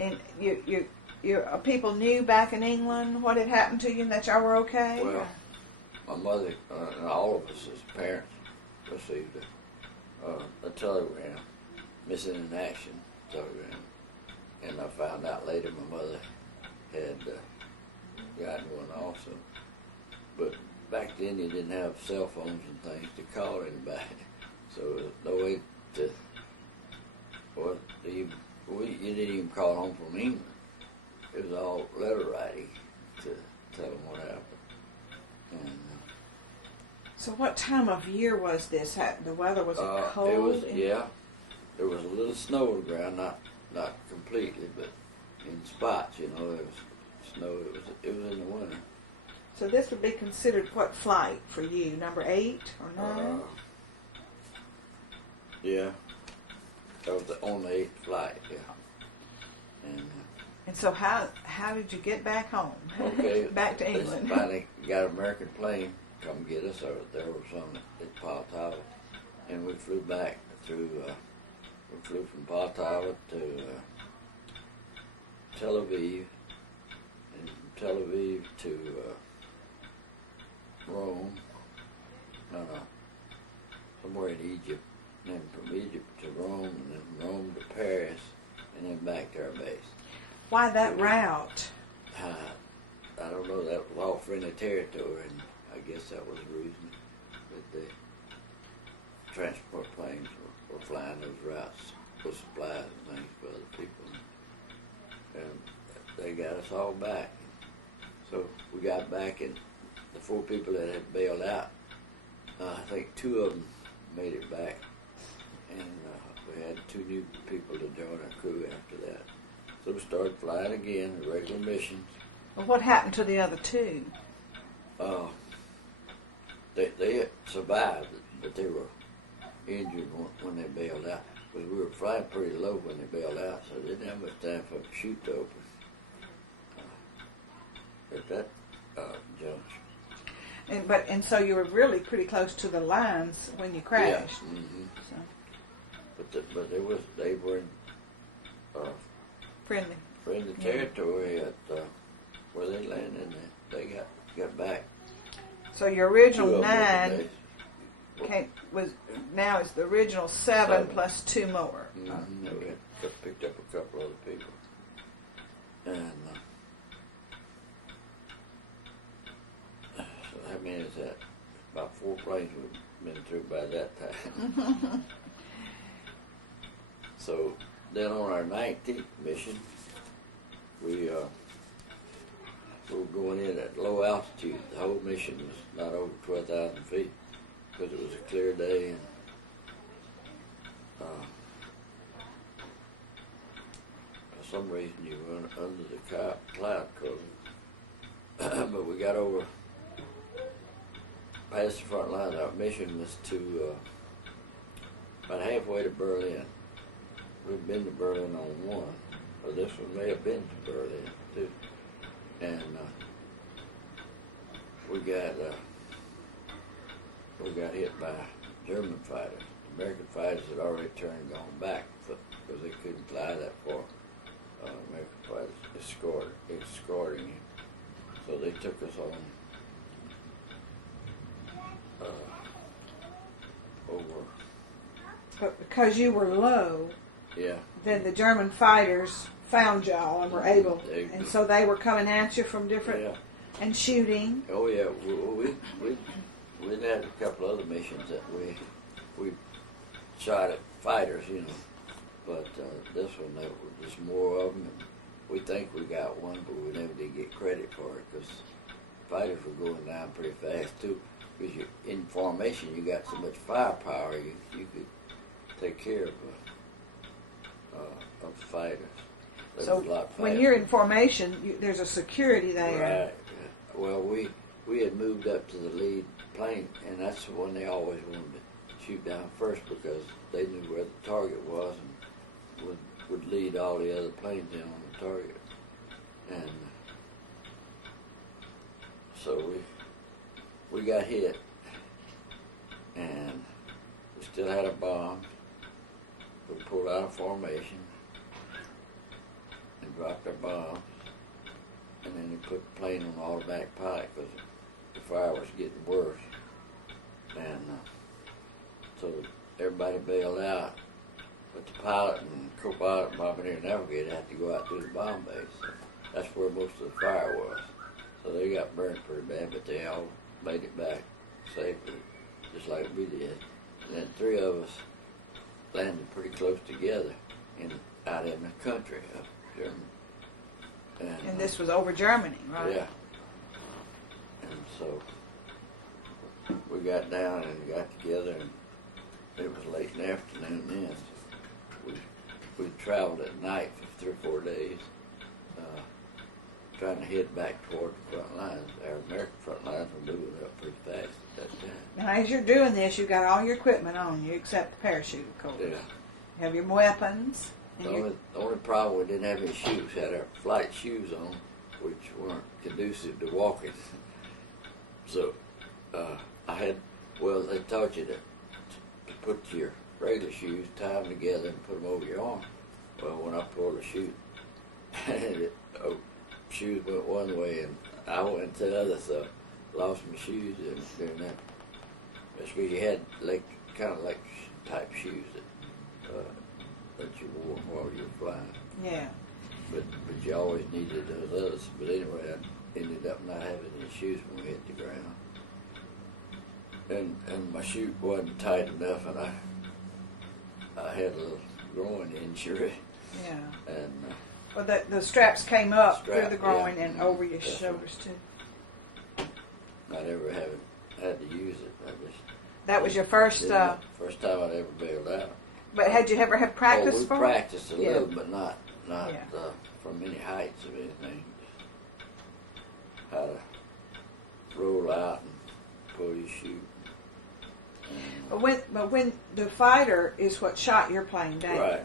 and your people knew back in England what had happened to you and that y'all were okay? Well, my mother and all of us as parents received a telegram, missing in action telegram, and I found out later my mother had gotten one also. But back then you didn't have cell phones and things to call anybody, so there was no way to. Well, you didn't even call home from England. It was all letter writing to tell them what happened. And, so what time of year was this? The weather, was it cold? It was, there was a little snow on the ground, not completely, but in spots, there was snow. It was in the winter. So this would be considered what flight for you? Number 8 or 9? Yeah. That was on the 8th flight, yeah. And so how did you get back home? Okay, back to England. They finally got an American plane come get us. There was some at Poltava, and we flew back through. We flew from Poltava to Tel Aviv, and from Tel Aviv to Rome. No, somewhere in Egypt. And then from Egypt to Rome, and then from Rome to Paris, and then back to our base. Why that route? I don't know. That was all friendly territory, and I guess that was the reason that the transport planes were flying those routes for supplies and things for other people. And they got us all back. So we got back, and the 4 people that had bailed out, I think 2 of them made it back. And we had 2 new people to join our crew after that. So we started flying again, regular missions. Well, what happened to the other 2? They had survived, but they were injured when they bailed out. Because we were flying pretty low when they bailed out, so they didn't have much time for a chute to open at that junction. And so you were really pretty close to the lines when you crashed. Yeah. Mm-hmm. So. But they were in Friendly territory at where they landed, and they got back. So your original 2 of them 9 now is the original 7 plus 2 more. Mm-hmm. We had picked up a couple other people, and so how many is that? About 4 planes we've been through by that time. So then on our 19th mission, we were going in at low altitude. The whole mission was not over 12,000 feet because it was a clear day, and for some reason you were under the cloud cover. But we got over past the front line. Our mission was to about halfway to Berlin. We'd been to Berlin on one, or this one may have been to Berlin too. And we got hit by German fighters. American fighters had already turned and gone back because they couldn't fly that far. American fighters escorting him. So they took us on over. But because you were low, Yeah. then the German fighters found y'all and were able, and so they were coming at you from different and shooting. Oh yeah, we had a couple other missions that we shot at fighters, but this one there were just more of them. And we think we got one, but we never did get credit for it because fighters were going down pretty fast too. Because in formation, you got so much firepower, you could take care of fighters. So when you're in formation, there's a security there. Right. Well, we had moved up to the lead plane, and that's the one they always wanted to shoot down first because they knew where the target was and would lead all the other planes in on the target. And so we got hit, and we still had a bomb. We pulled out of formation and dropped our bombs, and then they put the plane on automatic pilot because the fire was getting worse. And so everybody bailed out, but the pilot and co-pilot and bombardier navigator had to go out to the bomb base. So that's where most of the fire was. So they got burned pretty bad, but they all made it back safely, just like we did. And then 3 of us landed pretty close together out in the country of Germany. And this was over Germany, right? Yeah. And so we got down and got together, and it was late in the afternoon then. So we traveled at night for 3 or 4 days, trying to head back toward the front lines. Our American front lines were moving up pretty fast at that time. Now, as you're doing this, you got all your equipment on you except the parachute, of course. Yeah. have your weapons. The only problem, we didn't have any shoes. We had our flight shoes on, which weren't conducive to walking. So they taught you to put your regular shoes, tie them together, and put them over your arm. Well, when I pulled a chute, shoes went one way and I went to the other, so lost my shoes during that. That's because you had kind of type shoes that you wore while you were flying. Yeah. But you always needed those others. But anyway, I ended up not having any shoes when we hit the ground. And my chute wasn't tight enough, and I had a little groin injury. Yeah. And well, the straps came up through the groin and over your That's shoulders too. I never had to use it. That was your first. First time I'd ever bailed out. But had you ever had practice for it? We practiced a little, but not from any heights of anything. How to roll out and pull your chute. But when the fighter is what shot your plane down. Right.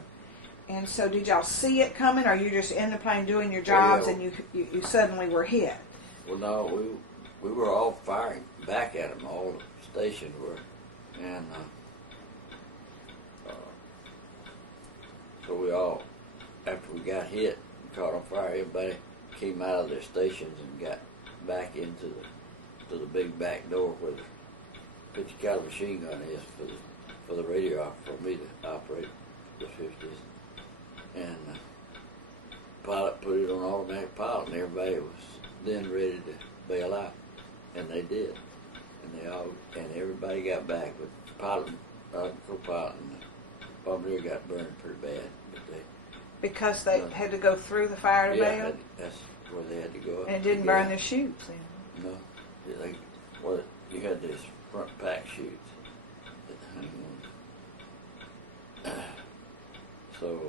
And so did y'all see it coming, or you just in the plane doing your jobs and you suddenly were hit? Well, no, we were all firing back at them. All the stations were, and so we all, after we got hit and caught on fire, everybody came out of their stations and got back into the big back door where the 50 caliber machine gun is for the radio for me to operate the 50s. And the pilot put it on automatic pilot, and everybody was then ready to bail out, and they did. And everybody got back, but the pilot, co-pilot, and the bombardier got burned pretty bad. But because they had to go through the fire to bail? That's where they had to go. And it didn't burn their chutes then? No. You had these front pack chutes that hung on. So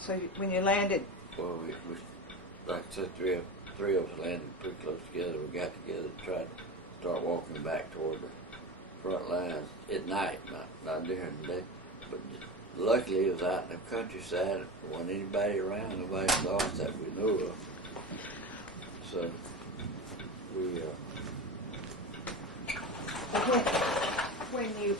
So when you landed... Well, we like I said, three of us landed pretty close together. We got together and tried to start walking back toward the front lines at night, not during the day. But luckily it was out in the countryside. There wasn't anybody around. Nobody saw us that we knew of. So we... When you...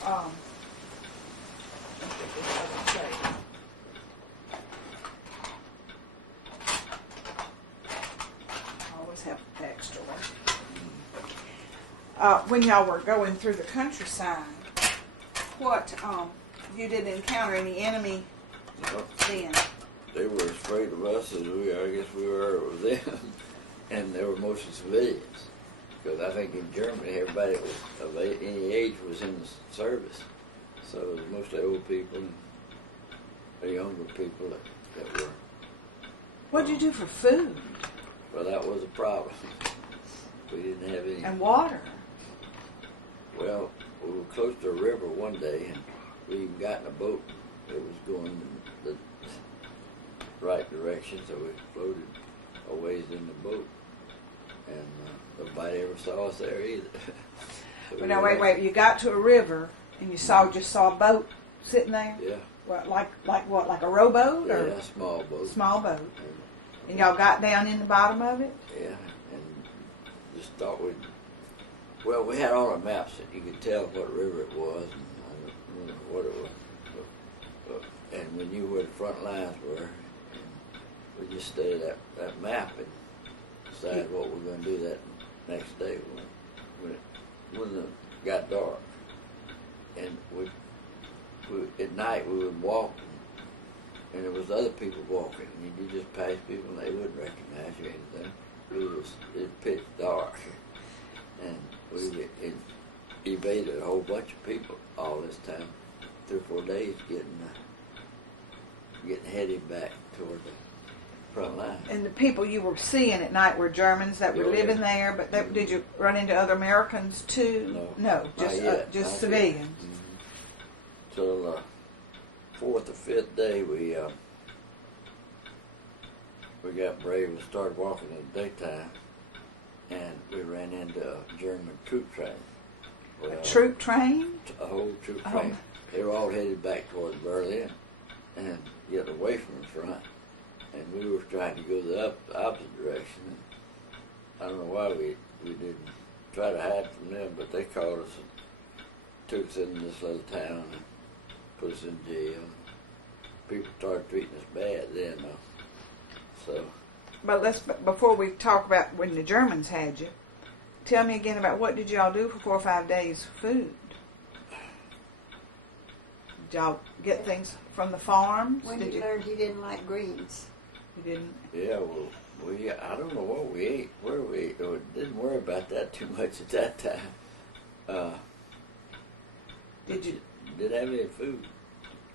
have a backstory. When y'all were going through the countryside, what you didn't encounter any enemy then? They were as afraid of us as I guess we were of them, and they were mostly civilians. Because I think in Germany everybody that was of any age was in the service, so it was mostly old people and younger people that were. What did you do for food? Well, that was a problem. We didn't have any. And water. Well, we were close to a river one day, and we even got in a boat that was going in the right direction, so we floated a ways in the boat, and nobody ever saw us there either. So well, now wait. You got to a river, and you just saw a boat sitting there. Yeah. What, like what? Like a rowboat or? Yeah, a small boat. Small boat. And y'all got down in the bottom of it? Yeah, and just thought we'd... Well, we had all our maps that you could tell what river it was, and I don't remember what it was. And we knew where the front lines were, and we just studied that map and decided what we were going to do that next day when it got dark. And at night we would walk, and there was other people walking, and you just pass people and they wouldn't recognize you or anything. It was pitch dark, and we evaded a whole bunch of people all this time, 3 or 4 days getting headed back toward the front line. And the people you were seeing at night were Germans that were living there, but did you run into other Americans too? No, just civilians. Mm-hmm. Till 4th or 5th day, we got brave and started walking in the daytime, and we ran into a German troop train. Well, a troop train? A whole troop train. They were all headed back toward Berlin and get away from the front. And we were trying to go the opposite direction. And I don't know why we didn't try to hide from them, but they caught us and took us into this little town and put us in jail. People started treating us bad then, though. So. But before we talk about when the Germans had you, tell me again about what did y'all do for 4 or 5 days food? Did y'all get things from the farms? When he learned he didn't like greens. You didn't? Yeah, well, I don't know what we ate, where we ate. We didn't worry about that too much at that time. Did you? Didn't have any food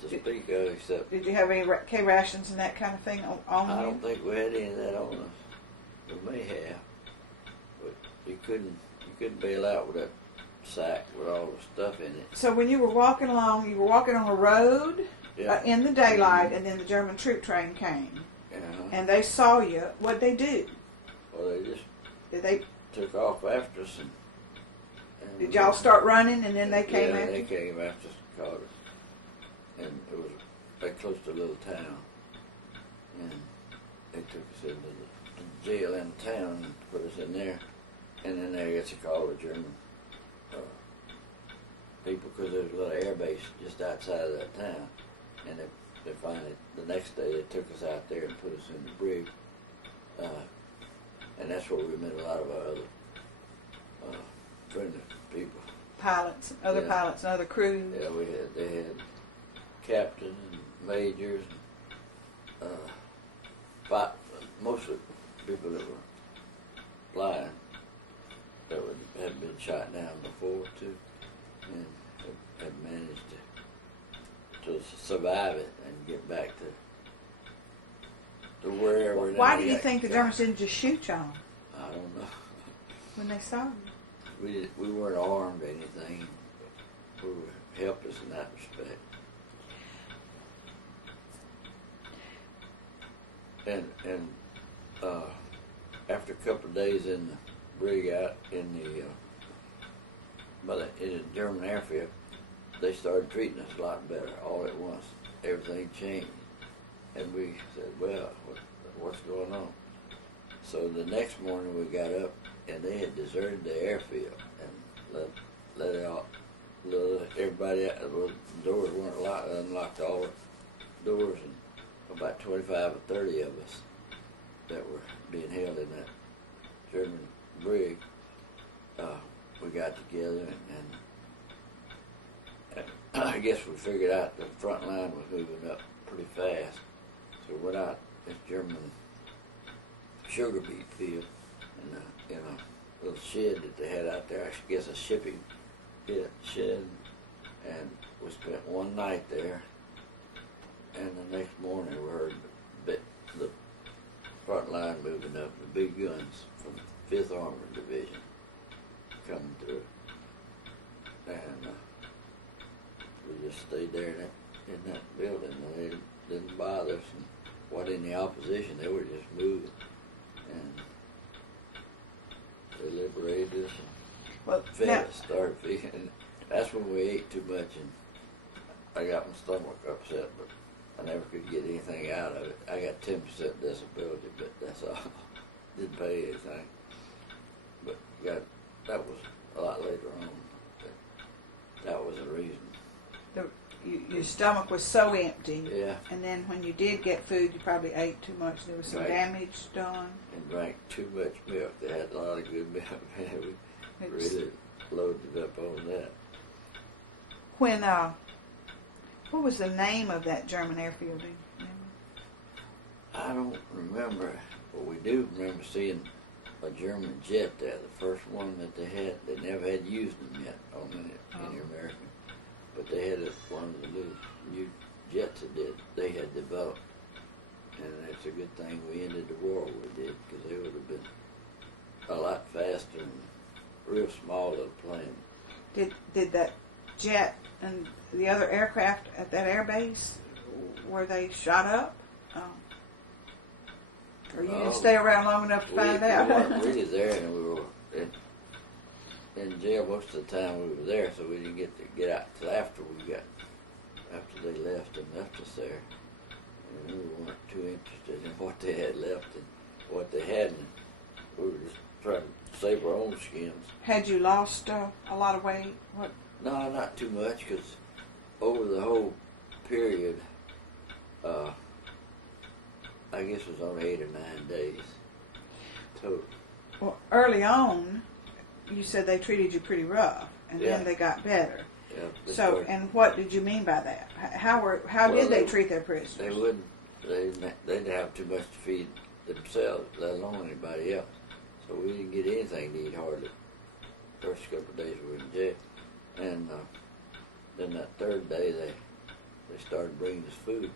to speak of except. Did you have any K rations and that kind of thing on I you? don't think we had any of that on us. We may have, but you couldn't bail out with that sack with all the stuff in it. So when you were walking along, you were walking on a road in the daylight, and then the German troop train came. And they saw you. What'd they do? Well, they just took off after us. And did y'all start running, and then they came after? Yeah, they came after us and caught us. And it was right close to a little town. And they took us into the jail in the town and put us in there. And then they got to call the German people because there was a little air base just outside of that town. And they finally, the next day, they took us out there and put us in the brig. And that's where we met a lot of our other friendly people. Pilots, other pilots and other crews. Yeah, they had captains and majors and mostly people that were flying that had been shot down before too, and had managed to survive it and get back to wherever. Why do you think the Germans didn't just shoot y'all? I don't know. When they saw you? We weren't armed or anything. We were helpless in that respect. And after a couple of days in the brig out in the German airfield, they started treating us a lot better all at once. Everything changed. And we said, well, what's going on? So the next morning we got up and they had deserted the airfield and let everybody out. The doors weren't locked, unlocked all the doors, and about 25 or 30 of us that were being held in that German brig, we got together and I guess we figured out the front line was moving up pretty fast. So we went out this German sugar beet field in a little shed that they had out there. I guess a shipping shed. And we spent one night there. And the next morning we heard the front line moving up, the big guns from 5th Armored Division coming through. And we just stayed there in that building. They didn't bother us and wasn't any opposition. They were just moving. And they liberated us and fed us, started feeding. And that's when we ate too much and I got my stomach upset, but I never could get anything out of it. I got 10% disability, but that's all. Didn't pay anything. But that was a lot later on. That was the reason. Your stomach was so empty. Yeah. And then when you did get food, you probably ate too much. There was some damage done. And drank too much milk. They had a lot of good milk. We really loaded up on that. When, what was the name of that German airfield? Do you remember? I don't remember, but we do remember seeing a German jet there, the first one that they had. They never had used them yet on any American. But they had one of the little new jets that they had developed. And it's a good thing we ended the war we did, because they would have been a lot faster and real small little plane. Did that jet and the other aircraft at that air base, were they shot up? Or you didn't stay around long enough to find out? We weren't really there, and in jail most of the time we were there, so we didn't get to get out till after they left us there. And we weren't too interested in what they had left and what they hadn't. We were just trying to save our own skins. Had you lost a lot of weight? What? No, not too much, because over the whole period, I guess it was only 8 or 9 days total. Well, early on, you said they treated you pretty rough, and Yeah. then they got better. Yeah, So, and what did you mean by that? How did they treat their prisoners? They wouldn't. They didn't have too much to feed themselves, let alone anybody else. So we didn't get anything to eat hardly. First couple of days we were in jail, and then that third day they started bringing us food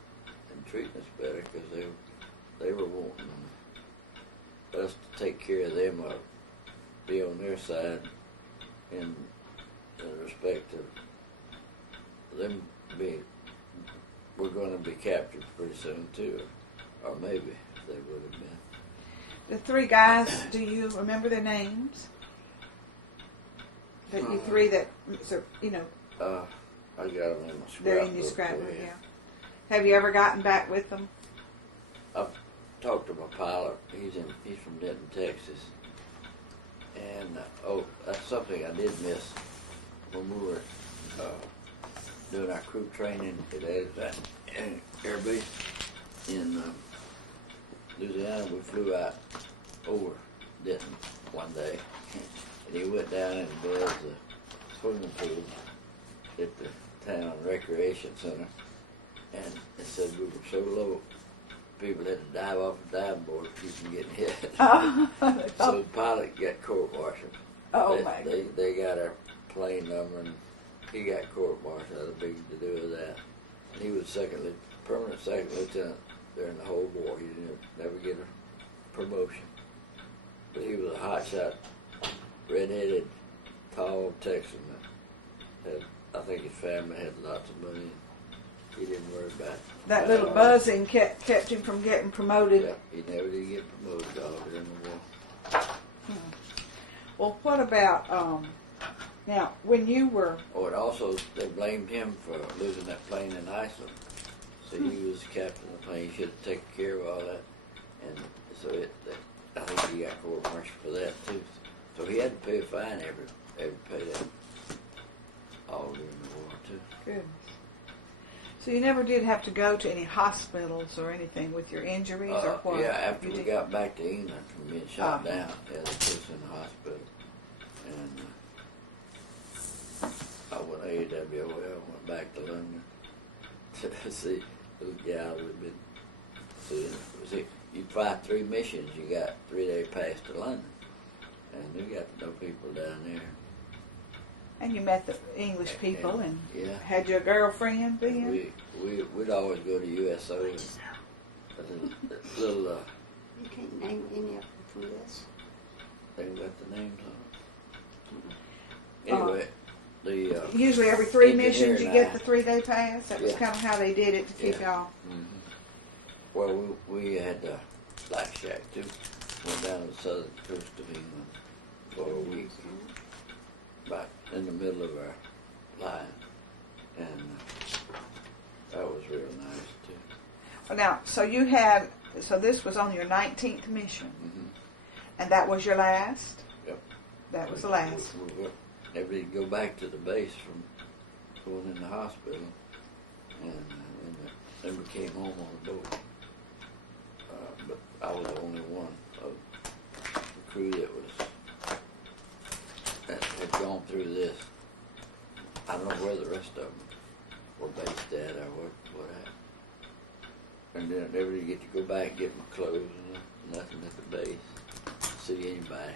and treating us better because they were wanting us to take care of them or be on their side in respect to them being, we're going to be captured pretty soon too, or maybe they would have been. The 3 guys, do you remember their names? The 3 that, so, you know. I got them in my scrapbook. They're in your scrapbook, yeah. Have you ever gotten back with them? I've talked to my pilot. He's from Denton, Texas. And, that's something I did miss when we were doing our crew training at that Air Base in Louisiana. We flew out over Denton one day, and he went down and built the swimming pool at the town recreation center, and it said we were so low, people had to dive off the diving board to keep from getting hit. So the pilot got court-martialed. Oh, my God. They got our plane number, and he got court-martialed. Had a big to do with that. And he was permanent second lieutenant during the whole war. He didn't never get a promotion. But he was a hotshot, red-headed, tall Texan that had, I think his family had lots of money. He didn't worry about it. That little buzzing kept him from getting promoted. Yeah, he never did get promoted all during the war. Well, what about, now, when you were... Oh, and also, they blamed him for losing that plane in Iceland. So he was the captain of the plane. He should have taken care of all that. And so I think he got court-martialed for that, too. So he had to pay a fine every pay that all during the war, too. Good. So you never did have to go to any hospitals or anything with your injuries or what? Yeah, after we got back to England from being shot down, they put us in the hospital. And I went AWOL, went back to London to see those gals we'd been seeing. See, you fly 3 missions, you got 3-day pass to London. And we got to know people down there. And you met the English people and yeah. Had your girlfriend then? We'd always go to USO. A little You can't name any of them from this. they got the names on it. Anyway, usually every 3 engineer missions you and get I- the 3-day pass. That was Yeah. kind of how they did it to keep Yeah. y'all. Mm-hmm. Well, we had Black Shack too. Went down to the southern coast of England for a week, about in the middle of our line, and that was real nice too. Well, now, so this was on your 19th mission, Mm-hmm. and that was your last? Yep. That was the last. We never did go back to the base from going in the hospital, and then we came home on the boat. But I was the only one of the crew that had gone through this. I don't know where the rest of them were based at or what happened. And then I never did get to go back and get my clothes and nothing at the base, see anybody.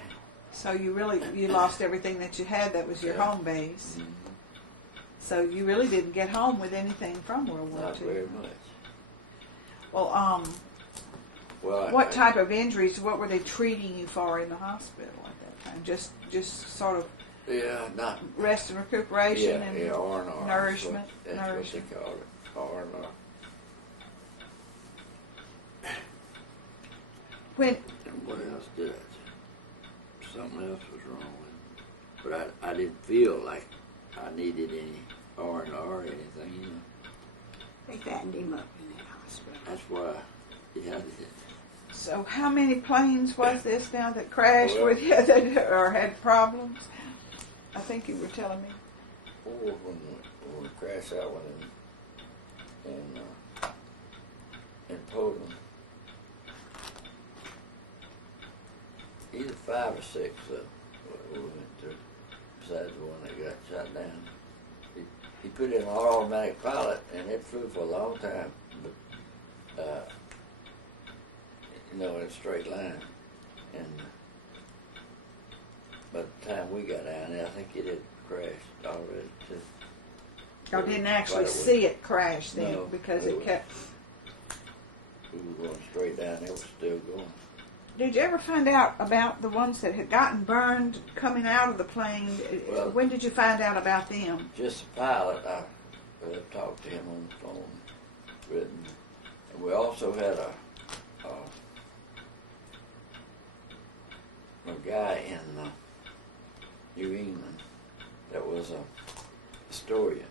So you lost everything that you had that was your Yeah. home base. Mm-hmm. So you really didn't get home with anything from World War Not II. very much. Well, Well, what type of injuries, what were they treating you for in the hospital at that time? Just sort of Yeah, not. rest and recuperation and R&R. nourishment. That's what they call it, R&R. When And what else did I do? Something else was wrong with But I didn't feel like I needed any R&R or anything, you know. They fattened him up in that hospital. That's why he had it. So how many planes was this now that crashed with you or had problems? I think you were telling me. When we crashed that one in Poland, either 5 or 6 we went through, besides the one that got shot down. He put in an automatic pilot, and it flew for a long time, but in a straight line. And by the time we got down there, I think it had crashed already too. Y'all didn't actually see it crash then because it kept. We were going straight down. It was still going. Did you ever find out about the ones that had gotten burned coming out of the plane? Well, when did you find out about them? Just the pilot. I talked to him on the phone, written. And we also had a guy in New England that was a historian,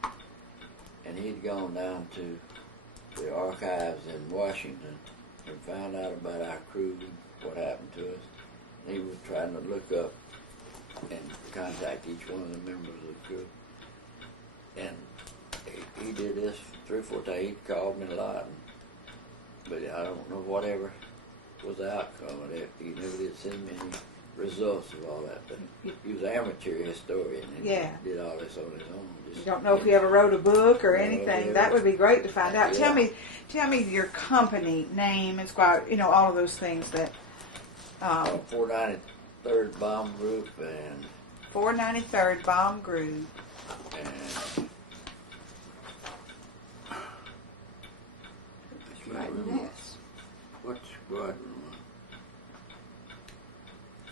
and he'd gone down to the archives in Washington and found out about our crew and what happened to us. And he was trying to look up and contact each one of the members of the crew. And he did this 3 or 4 times. He called me a lot, but I don't know whatever was the outcome of that. He never did send me any results of all that, but he was an amateur historian and did all this on his own. You don't know if he ever wrote a book or anything. That would be great to find out. Yeah. Tell me your company name and squad. All of those things that. 493rd Bomb Group and 493rd Bomb Group. And Writing this. what squadron?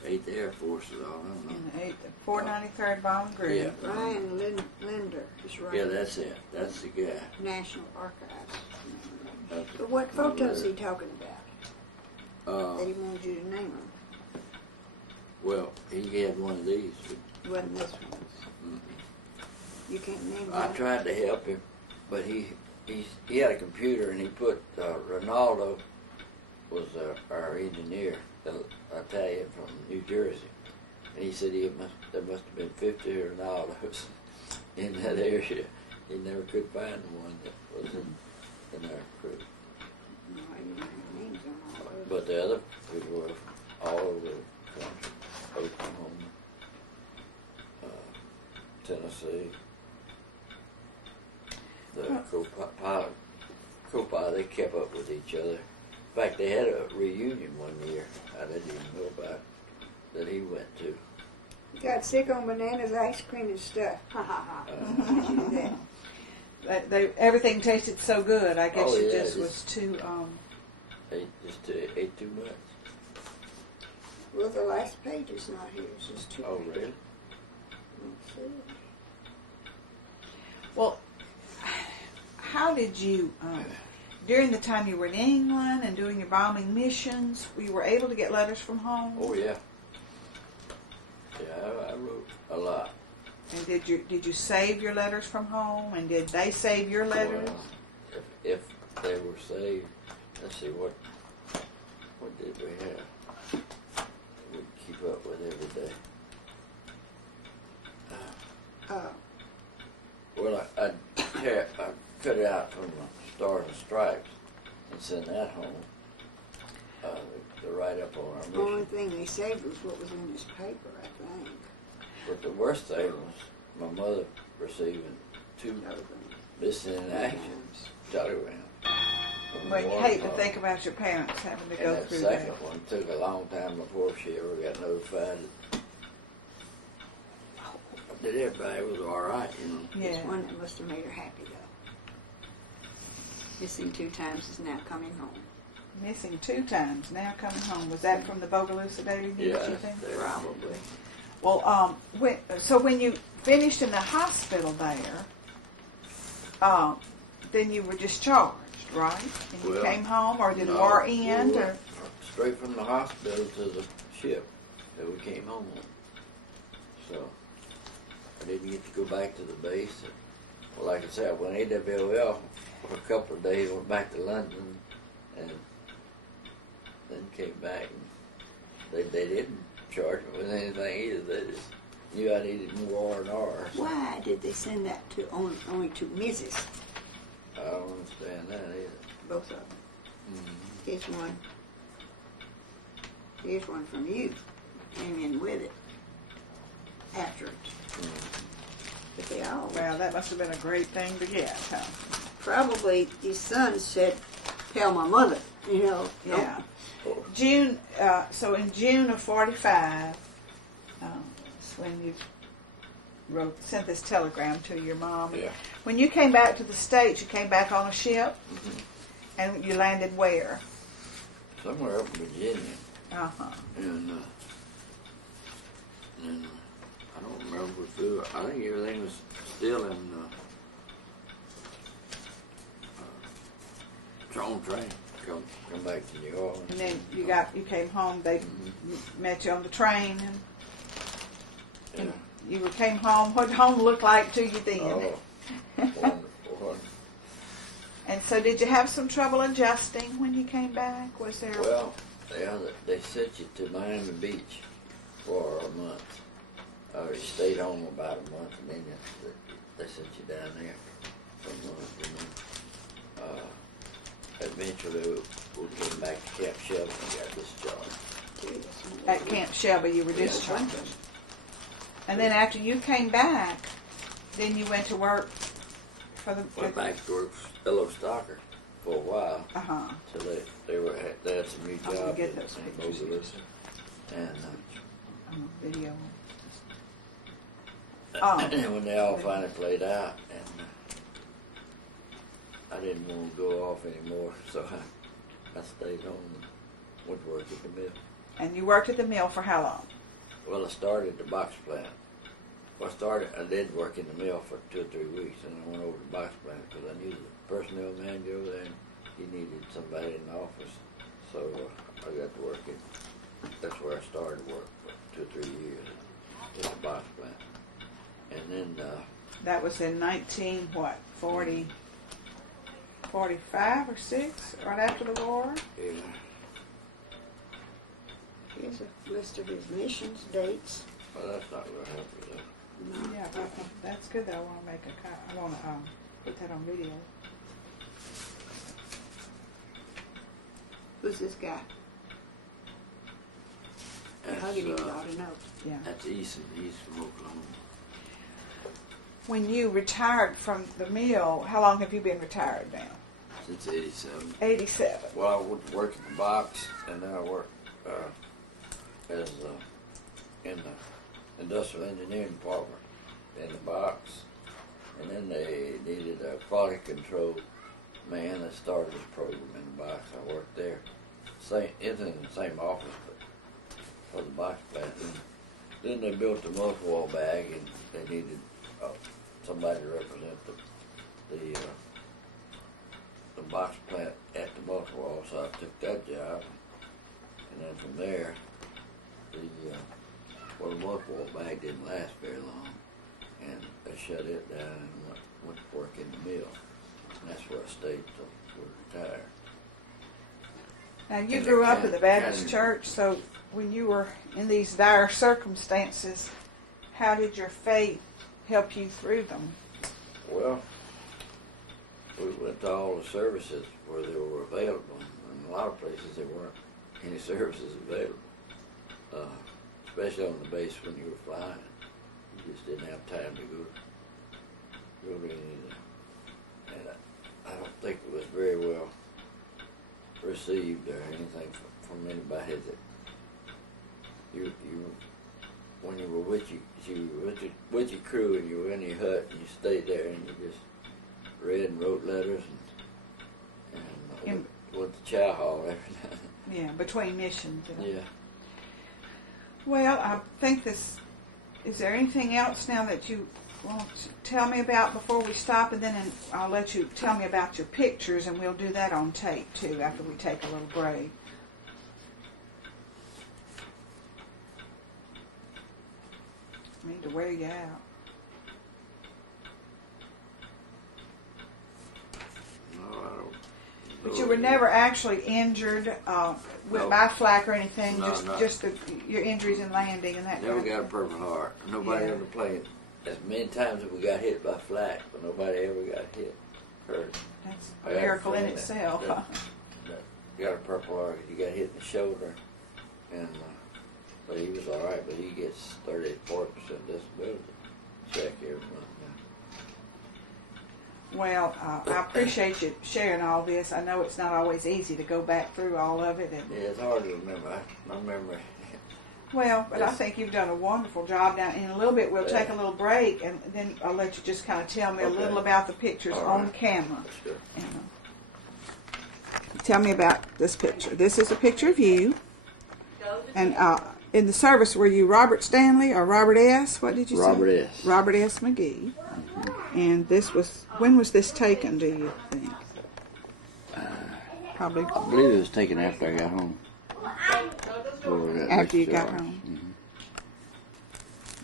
8th Air Force is all I know. And the 493rd Bomb Group. Yeah. Ryan Linder is writing. Yeah, that's it. That's the guy. National Archives. That's But what photos is he talking about? That he Uh, wanted you to name them. well, he had one of these. It wasn't this one. You can't name I them. tried to help him, but he had a computer and he put Ronaldo was our engineer, the Italian from New Jersey, and he said there must have been 50 Ronaldos in that area. He never could find one that was in our crew. No, I didn't have names on all of them. But the other people were all over the country: Oklahoma, Tennessee. The co-pilot, they kept up with each other. In fact, they had a reunion one year I didn't even know about that he went to. Got sick on bananas, ice cream, and stuff. Ha ha ha. Did you do that? Everything tasted so good. I guess you just it was too. Ate too much. Well, the last page is not here. It's just 2 Oh, pages. really? Let's see. Well, how did you, during the time you were in England and doing your bombing missions, you were able to get letters from home? Oh, yeah. Yeah, I wrote a lot. And did you save your letters from home? And did they save your letters? Well, if they were saved, let's see, what did we have? We'd keep up with every day. Well, I cut it out from the Stars and Stripes and send that home. The write-up on our The only mission. thing they saved was what was in this paper, I think. But the worst thing was my mother receiving 2 missing in action telegrams. Well, you hate to think about your parents having to go And that through second that. one took a long time before she ever got notified that everybody was all right, you know. Yeah. It's one that must have made her happy, though. Missing 2 times is now coming home. Missing 2 times, now coming home. Was that from the Bogalusa Daily News, Yeah, you think? Probably. Well, when you finished in the hospital there, then you were discharged, right? And you Well, came home, or did no, war we end? went Or straight from the hospital to the ship that we came home on. So I didn't get to go back to the base. Well, like I said, I went AWL for a couple of days, went back to London, and then came back. And they didn't charge me with anything either. They just knew I needed more R&R. So. Why did they send that to only to Mrs.? I don't understand that either. Both of them. Mm-hmm. Here's one from you. Came in with it. After it. Mm-hmm. But they all. Well, that must have been a great thing to get, huh? Probably his son said, "Tell my mother," you know. Yeah. Oh. June. So in June of '45, that's when you sent this telegram to your mom. Yeah. When you came back to the States, you came back on a ship, Mm-hmm. and you landed where? Somewhere up in Virginia. Uh-huh. And I don't remember if I think everything was still in on train. Come back to New Orleans. And then you came home. They met you on the train, and Yeah. you came home. What did home look like to you then? Oh, wonderful. And so, did you have some trouble adjusting when you came back? Was there? Well, yeah, they sent you to Miami Beach for a month. You stayed home about a month, and then they sent you down there for a month. And then eventually we came back to Camp Shelby and got discharged. At Camp Shelby, you were discharged. And then after you came back, then you went to work for the. Went back to work for Hello Stalker for a while. Uh-huh. So they had some new I'm gonna jobs get in those pictures. Bogalusa. And Video. and when they all finally played out, and I didn't want to go off anymore, so I stayed home and went to work at the mill. And you worked at the mill for how long? Well, I started at the box plant. I did work in the mill for 2 or 3 weeks, and I went over to the box plant because I knew the personnel manager over there, and he needed somebody in the office. So I got to work that's where I started work for 2 or 3 years at the box plant. And then That was in 45 or 6, right after the war? yeah, Here's a list of his missions, dates. well, that's not going to help you though. Yeah, that's good though. I want to I want to put that on video. Who's this guy? Hugging him, ought to know. Yeah. That's Eason. He's from Oklahoma. When you retired from the mill, how long have you been retired now? Since 87. 87. Well, I went to work in the box, and then I worked as in the industrial engineering department in the box. And then they needed a quality control man that started this program in the box. I worked there. It's in the same office, but for the box plant. And then they built the multi-wall bag, and they needed somebody to represent the box plant at the multi-wall, so I took that job. And then from there, the multi-wall bag didn't last very long, and they shut it down and went to work in the mill. And that's where I stayed till we retired. Now, you grew up in the Baptist church, so when you were in these dire circumstances, how did your faith help you through them? Well, we went to all the services where they were available. In a lot of places there weren't any services available, especially on the base when you were flying. You just didn't have time to go to any of them. And I don't think it was very well received or anything from anybody that you when you were with your crew and you were in your hut and you stayed there and you just read and wrote letters and went to chow hall every night. Yeah, between missions. Yeah. Well, I think is there anything else now that you want to tell me about before we stop, and then I'll let you tell me about your pictures, and we'll do that on tape too after we take a little break. I need to wear you out. No, I don't. But you were never actually injured by flak or anything. No, just your injuries in landing and that. Never got a Purple Heart. Nobody ever played. As many times as we got hit by flak, but nobody ever got hit. Hurt. That's a miracle in itself. That got a Purple Heart. He got hit in the shoulder, and but he was all right. But he gets 30-40% disability check every month. Well, I appreciate you sharing all this. I know it's not always easy to go back through all of it. And yeah, it's hard to remember. I remember. Well, but I think you've done a wonderful job. Now, in a little bit, we'll take a little break, and then I'll let you just kind of tell me a little about the pictures on camera. Sure. Tell me about this picture. This is a picture of you. And in the service, were you Robert Stanley or Robert S.? What did you say? Robert S. Robert S. Magee. And this was, when was this taken, do you think? Probably. I believe it was taken after I got home. After you got home.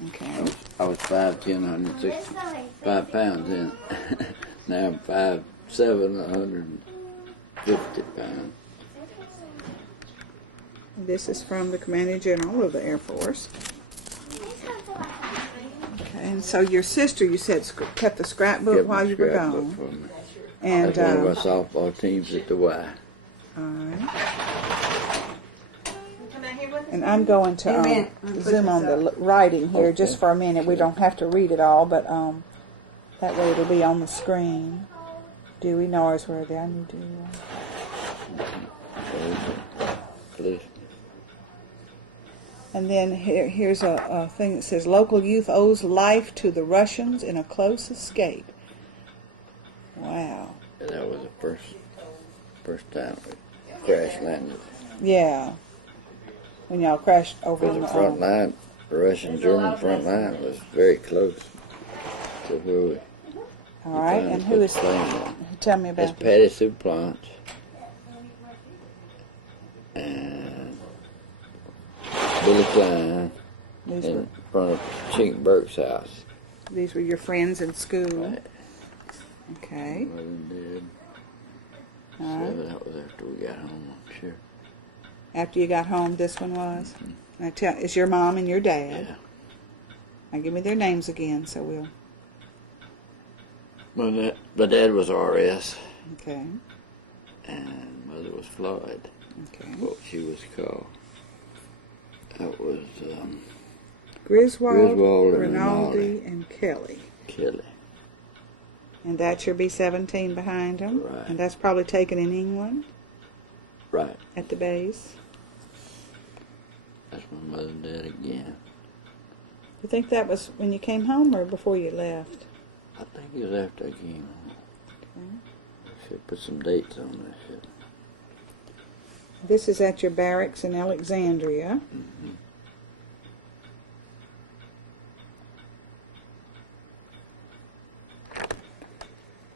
Mm-hmm. Okay. I was 5'10", 165 pounds then. Now I'm 5'7", 150 pounds. This is from the Commanding General of the Air Force. Okay, and so your sister, you said, kept the scrapbook while you were gone. For me. And that's one of our softball teams at the Y. All right. And I'm going to zoom on the writing here just for a minute. We don't have to read it all, but that way it'll be on the screen. Dewey Norsworthy, I need to. And then here's a thing that says, local youth owes life to the Russians in a close escape. Wow. And that was the first time we crash landed. Yeah. When y'all crashed over Because the front line, the Russian-German front line was very close to where we... All right, and who is... Tell me about That's Patty Suplant. And Billy Klein in front of Chink Burke's house. These were your friends in school. Right. Okay. Mother did. All So right. that was after we got home, I'm sure. After you got home, this one was? Now it's your mom and your dad. Yeah. Now give me their names again, so we'll... My dad was R.S. Okay. And mother was Floyd. Okay. What she was called. That was Griswold, Rinaldi, and Kelly. Kelly. And that's your B-17 behind them. Right. And that's probably taken in England. Right. At the base. That's my mother and dad again. You think that was when you came home or before you left? I think it was after I came home. Okay. I should put some dates on this shit. This is at your barracks in Alexandria. Mm-hmm.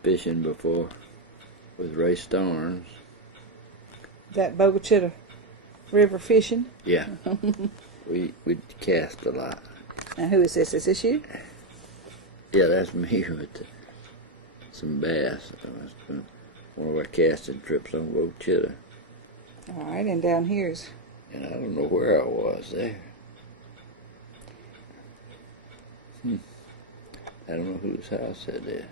Fishing before with Ray Starnes. That Bogachita River fishing? Yeah. we cast a lot. Now who is this? Is this you? Yeah, that's me with some bass. That's one of our casting trips on Bogachita. All right, and down here's... And I don't know where I was there. I don't know whose house that is.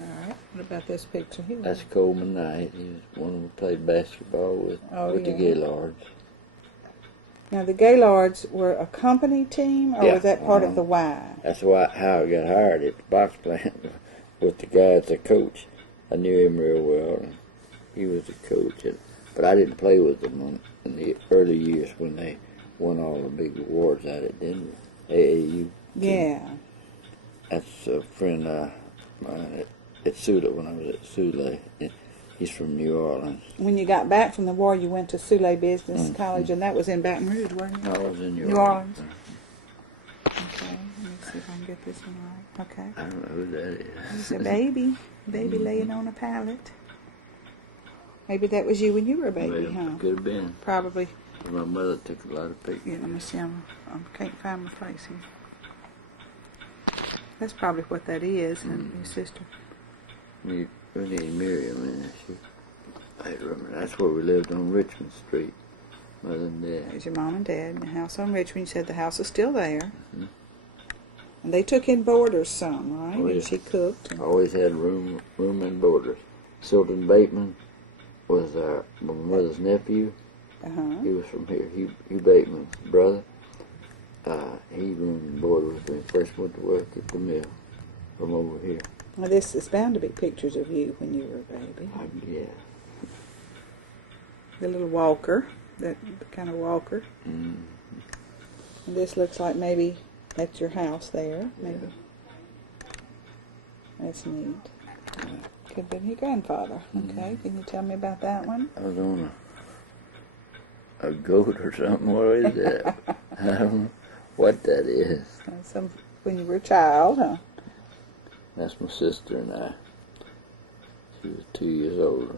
All right, what about this picture here? That's Coleman Knight. He was one we played basketball with the Gaylords. Now, the Gaylords were a company team, or was that part of the Y? That's how I got hired at the box plant with the guy as a coach. I knew him real well, and he was the coach. But I didn't play with them in the early years when they won all the big awards out at Denver, AAU. Yeah. That's a friend of mine at Sula when I was at Sula. He's from New Orleans. When you got back from the war, you went to Sule Business College, and that was in Baton Rouge, wasn't it? No, I was in New Orleans. Okay, let me see if I can get this one right. Okay. I don't know who that is. It's a baby laying on a pallet. Maybe that was you when you were a baby, huh? Could have been. Probably. My mother took a lot of pictures. Yeah, let me see. I can't find my place here. That's probably what that is, and your sister. Renee and Miriam, and I remember that's where we lived on Richmond Street. Mother and Dad. There's your mom and dad in the house on Richmond. You said the house is still there. Mm-hmm. And they took in boarders some, right? Oh, yeah. And she cooked. And Always had room and boarders. Silton Bateman was my mother's nephew. He was from here. Hugh Bateman's brother. He roomed and boarded with me. First went to work at the mill from over here. Well, this is bound to be pictures of you when you were a baby. Yeah. The little walker, that kind of walker. Mm-hmm. And this looks like maybe that's your house there. Maybe. Yeah. That's neat. Could have been your grandfather. Okay, can you tell me about that one? I was on a goat or something. What is that? I don't know what that is. When you were a child, huh? That's my sister and I. She was 2 years older.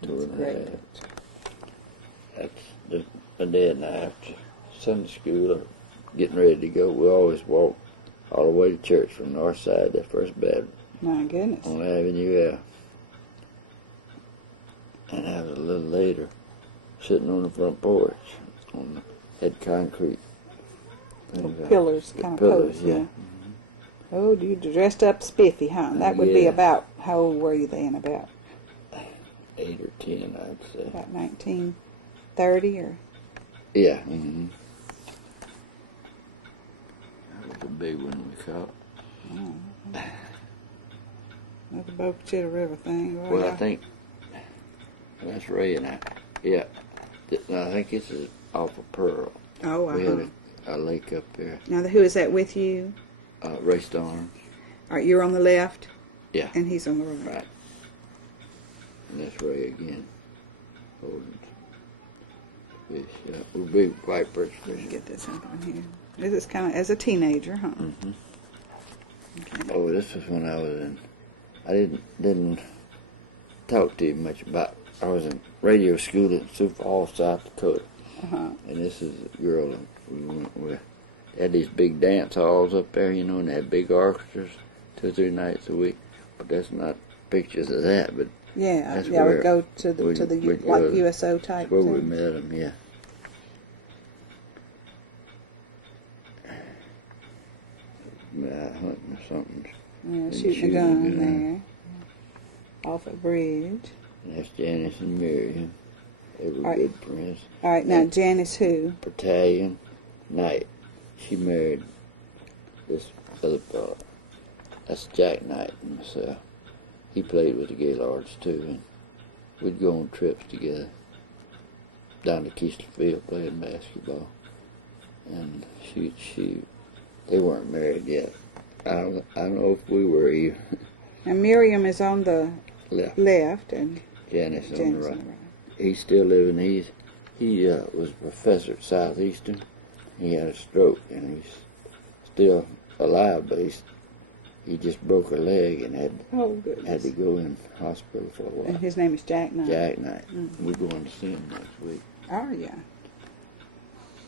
That's great. That's my dad and I after Sunday school or getting ready to go. We always walk all the way to church from the north side, that First Baptist. My goodness. On Avenue F. And I was a little later, sitting on the front porch, had concrete. Pillars, kind of posts, yeah. Mm-hmm. Oh, you dressed up spiffy, huh? That would be about, how old were you then? About 8 or 10, I'd say. About 1930 or? Yeah. Mm-hmm. That was a big one we caught. Oh. The Boca Chitto River thing. Well, I think that's Ray and I. Yeah. I think this is off of Pearl. Oh, We had a lake up there. Now, who is that with you? Ray Storm. All right, you're on the left? Yeah. And he's on the right. Right. And that's Ray again. Holding fish. We're big white perch Let me fish. get this up on here. This is kind of as a teenager, huh? Mm-hmm. Okay. Oh, this was when I was in. I didn't talk to you much about. I was in radio school in Sioux Falls, South Dakota, Uh-huh. and this is a girl that we went with. They had these big dance halls up there, you know, and they had big orchestras 2 or 3 nights a week. But that's not pictures of that, but Yeah, that's yeah, where we go to the we'd like go, USO type that's where we thing. met them, yeah. Hunting or something. Yeah, shooting a gun there. Off a bridge. And that's Janice and Miriam. They were Right. good friends. All right, now Janice who? Battalion Knight. She married this other fellow. That's Jack Knight and myself. He played with the Gaylords too, and we'd go on trips together down to Keystone Field playing basketball. And they weren't married yet. I don't know if we were either. And Miriam is on the left and Janice on Janice the right. He's still living. He was a professor at Southeastern. He had a stroke, and he's still alive, but he just broke a leg and had to go in hospital for a while. And his name is Jack Knight. Jack Knight. Mm-hmm. We're going to see him next week. Are you?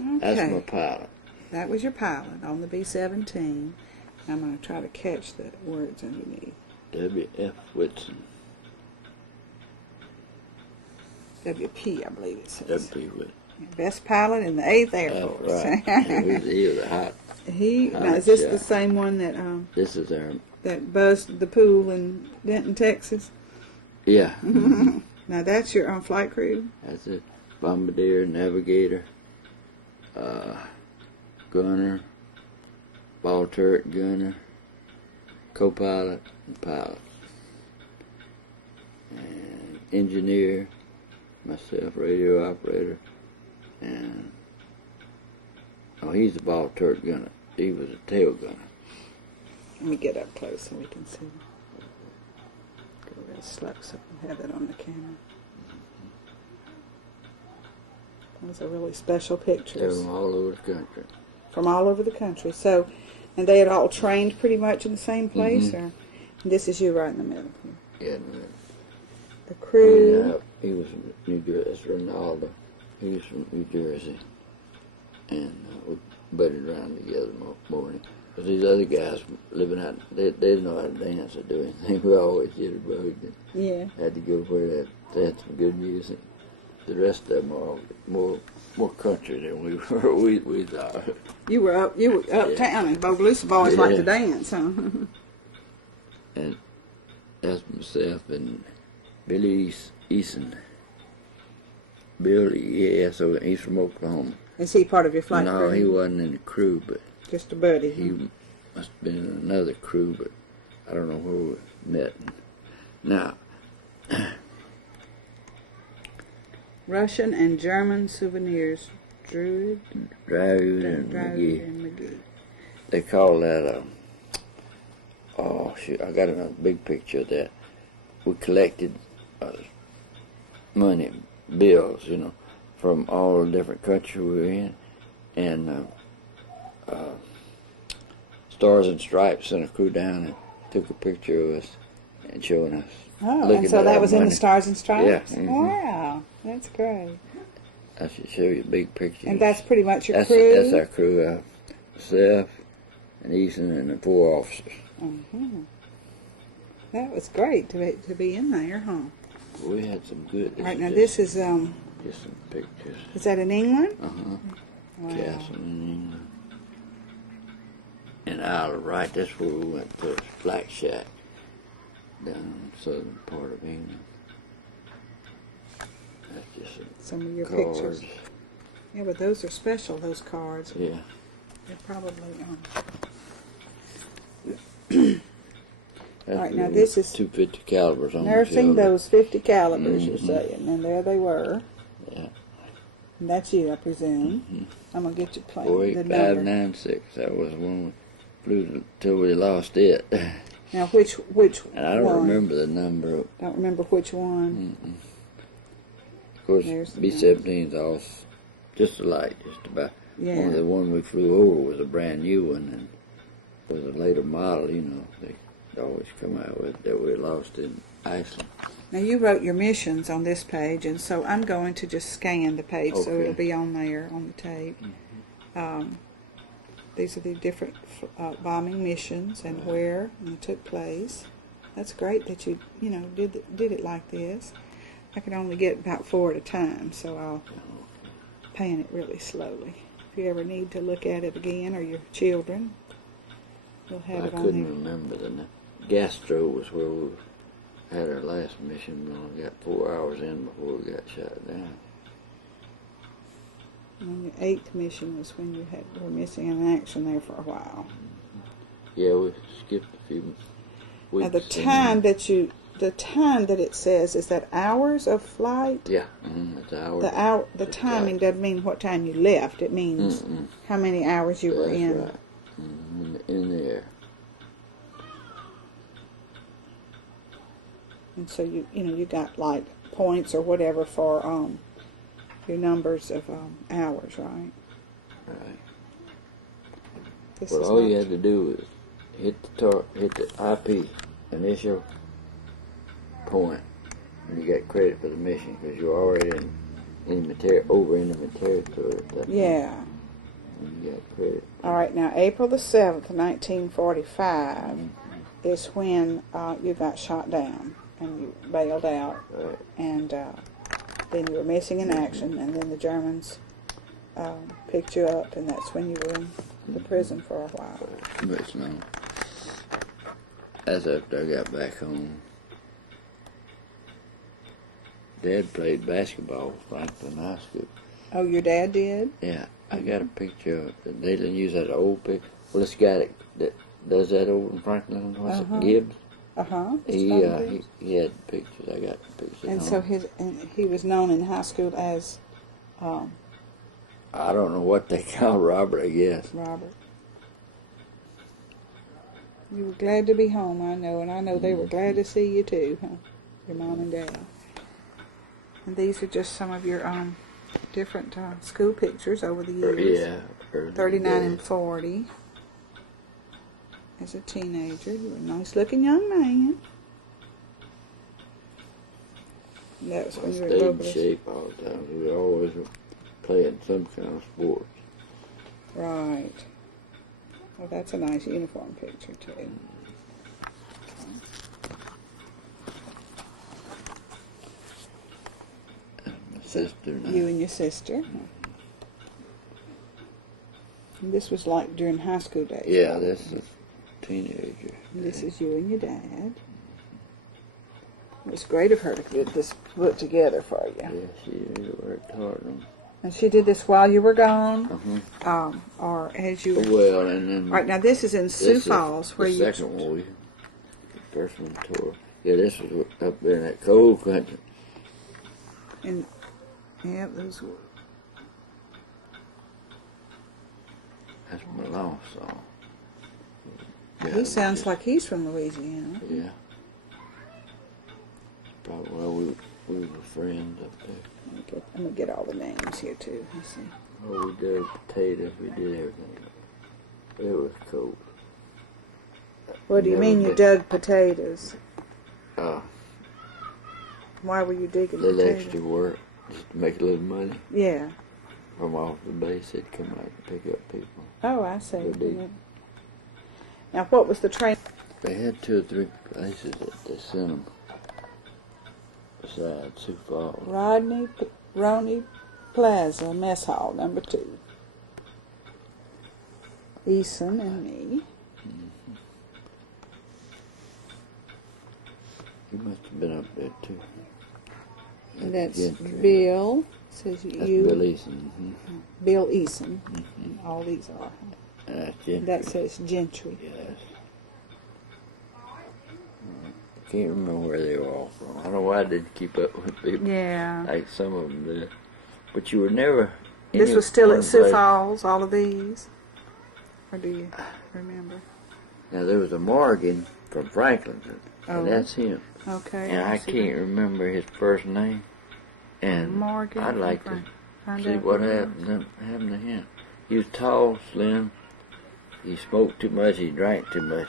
Okay. That's my pilot. That was your pilot on the B-17. I'm going to try to catch the words underneath. W.F. Whitson. WP, I believe it says. W.P. Whitson. Best pilot in the 8th Air Force. Right. he was a hot. Now, is this the same one that This is our. that buzzed the pool in Denton, Texas? Yeah. Now that's your flight crew. That's it. Bombardier, navigator, gunner, ball turret gunner, co-pilot, and pilot. And engineer, myself, radio operator, and he's the ball turret gunner. He was a tail gunner. Let me get up close so we can see. Go real slow so we can have that on the camera. Those are really special pictures. They're from all over the country. From all over the country. So, and they had all trained pretty much in the same place, or this is you right in the middle here. Yeah, The crew. he was from New Jersey. That's Ronaldo. He was from New Jersey, and we butted around together morning. Because these other guys living out, they didn't know how to dance or do anything. We always did it, but Yeah. had to go where they had some good music. The rest of them are more country than we were. We thought. You were uptown, and Bogalusa boys like to dance, huh? And that's myself and Billy Eason. Billy, yeah, so he's from Oklahoma. Is he part of your flight crew? No, he wasn't in the crew, but just a buddy. he must have been in another crew, but I don't know where we met. Now, Russian and German souvenirs, Druid and Magee. They call that oh shoot, I got another big picture of that. We collected money, bills, from all the different countries we were in, and Stars and Stripes sent a crew down and took a picture of us and showing us. Oh, and so that was in the Stars and Stripes? Yeah. Mm-hmm. Wow, that's great. I should show you a big picture. And that's pretty much your crew? That's our crew, myself and Easton and the 4 officers. Mm-hmm. That was great to be in there, huh? We had some good. All right, now this is just some pictures. Is that in England? Wow. Castle in England. And Isle of Wight, that's where we went to Black Shack down in the southern part of England. That's just some of your cards. pictures. Yeah, but those are special, those cards. Yeah. They're probably all right, now this is 250 calibers on nursing the those 50 calibers, you're saying, and there they were. Yeah. And that's you, I presume. I'm gonna get you playing the number. 48596. That was when we flew till we lost it. Now which And I don't one? remember the number. Don't remember which one. Of course, There's the B-17's all just alike, just about. Yeah. Only the one we flew over was a brand new one, and was a later model. They always come out with that we lost in Iceland. Now you wrote your missions on this page, and so I'm going to just scan the page so Okay. it'll be on there on the tape. These are the different bombing missions and where they took place. That's great that you did it like this. I can only get about 4 at a time, so I'll pan it really slowly. If you ever need to look at it again, or your children, you'll have it on there. I couldn't remember the name. Gastro was where we had our last mission. We only got 4 hours in before we got shot down. And your 8th mission was when you were missing in action there for a while. Yeah, we skipped a few weeks. Now the time that it says, is that hours of flight? Yeah, it's hours. The timing doesn't mean what time you left. It means how many hours you were in. Right. In the air. And so you got like points or whatever for your numbers of hours, right? Right. This Well, is all not- you had to do was hit the IP initial point, and you got credit for the mission because you're already in enemy territory at that point. Yeah. And you got credit. All right. Now April the 7th, 1945, is when you got shot down and you bailed out, Right. and then you were missing in action, and then the Germans picked you up, and that's when you were in the prison for a while. But no. That's after I got back home. Dad played basketball at Franklin High School. Oh, your dad did? Yeah, I got a picture of it. They didn't use that old picture. Well, this guy that does that over in Franklin, what's it, Gibbs? He had pictures. I got the pictures. And so he was known in high school as I don't know what they call Robert, I guess. Robert. You were glad to be home, I know, and I know they were glad to see you too, huh? Your mom and dad. And these are just some of your different school pictures over the years. Yeah. 39 and 40. As a teenager, you were a nice-looking young man. And that was when you were stayed in at shape all the time. We were always playing some kind of sports. Right. Well, that's a nice uniform picture, too. My sister and I. You and your sister. And this was like during high school days. Yeah, probably. this is a teenager. This is you and your dad. It was great of her to get this put together for you. Yeah, she really worked hard on. And she did this while you were gone, Uh-huh. or as you. Well, and then. Right now, this is in Sioux Falls, where the you. second one, the first one tour. Yeah, this was up there in that cold country. And yeah, those. That's my lost song. He sounds like he's from Louisiana. Yeah. Probably, well, we were friends up there. I'm gonna get all the names here too. Let's see. Oh, we did potatoes, we did everything. It was cold. What do you mean you dug potatoes? Why were you digging A little potatoes? extra work, just to make a little money. Yeah. From off the base, they'd come out and pick up people. Oh, I see. They did. Yeah. Now, what was the train? They had 2 or 3 places that they sent them. Besides Sioux Falls. Roney Plaza Mess Hall, number 2. Eason and me. Mm-hmm. You must have been up there too. And that's Gentry. Bill. Says That's you. Bill Eason. Mm-hmm. Bill Eason. And all these are. That's Gentry. That says Gentry. Yes. I can't remember where they were all from. I don't know why I didn't keep up with people. Yeah. Like some of them did. But you were never. This was still at one Sioux place- Falls, all of these? Or do you remember? Now there was a Morgan from Franklin, Oh. and that's him. Okay. And I see can't remember his first name. And Morgan. I'd like to Find see out what who it happened to him. He was tall, slim. He smoked too much. He drank too much.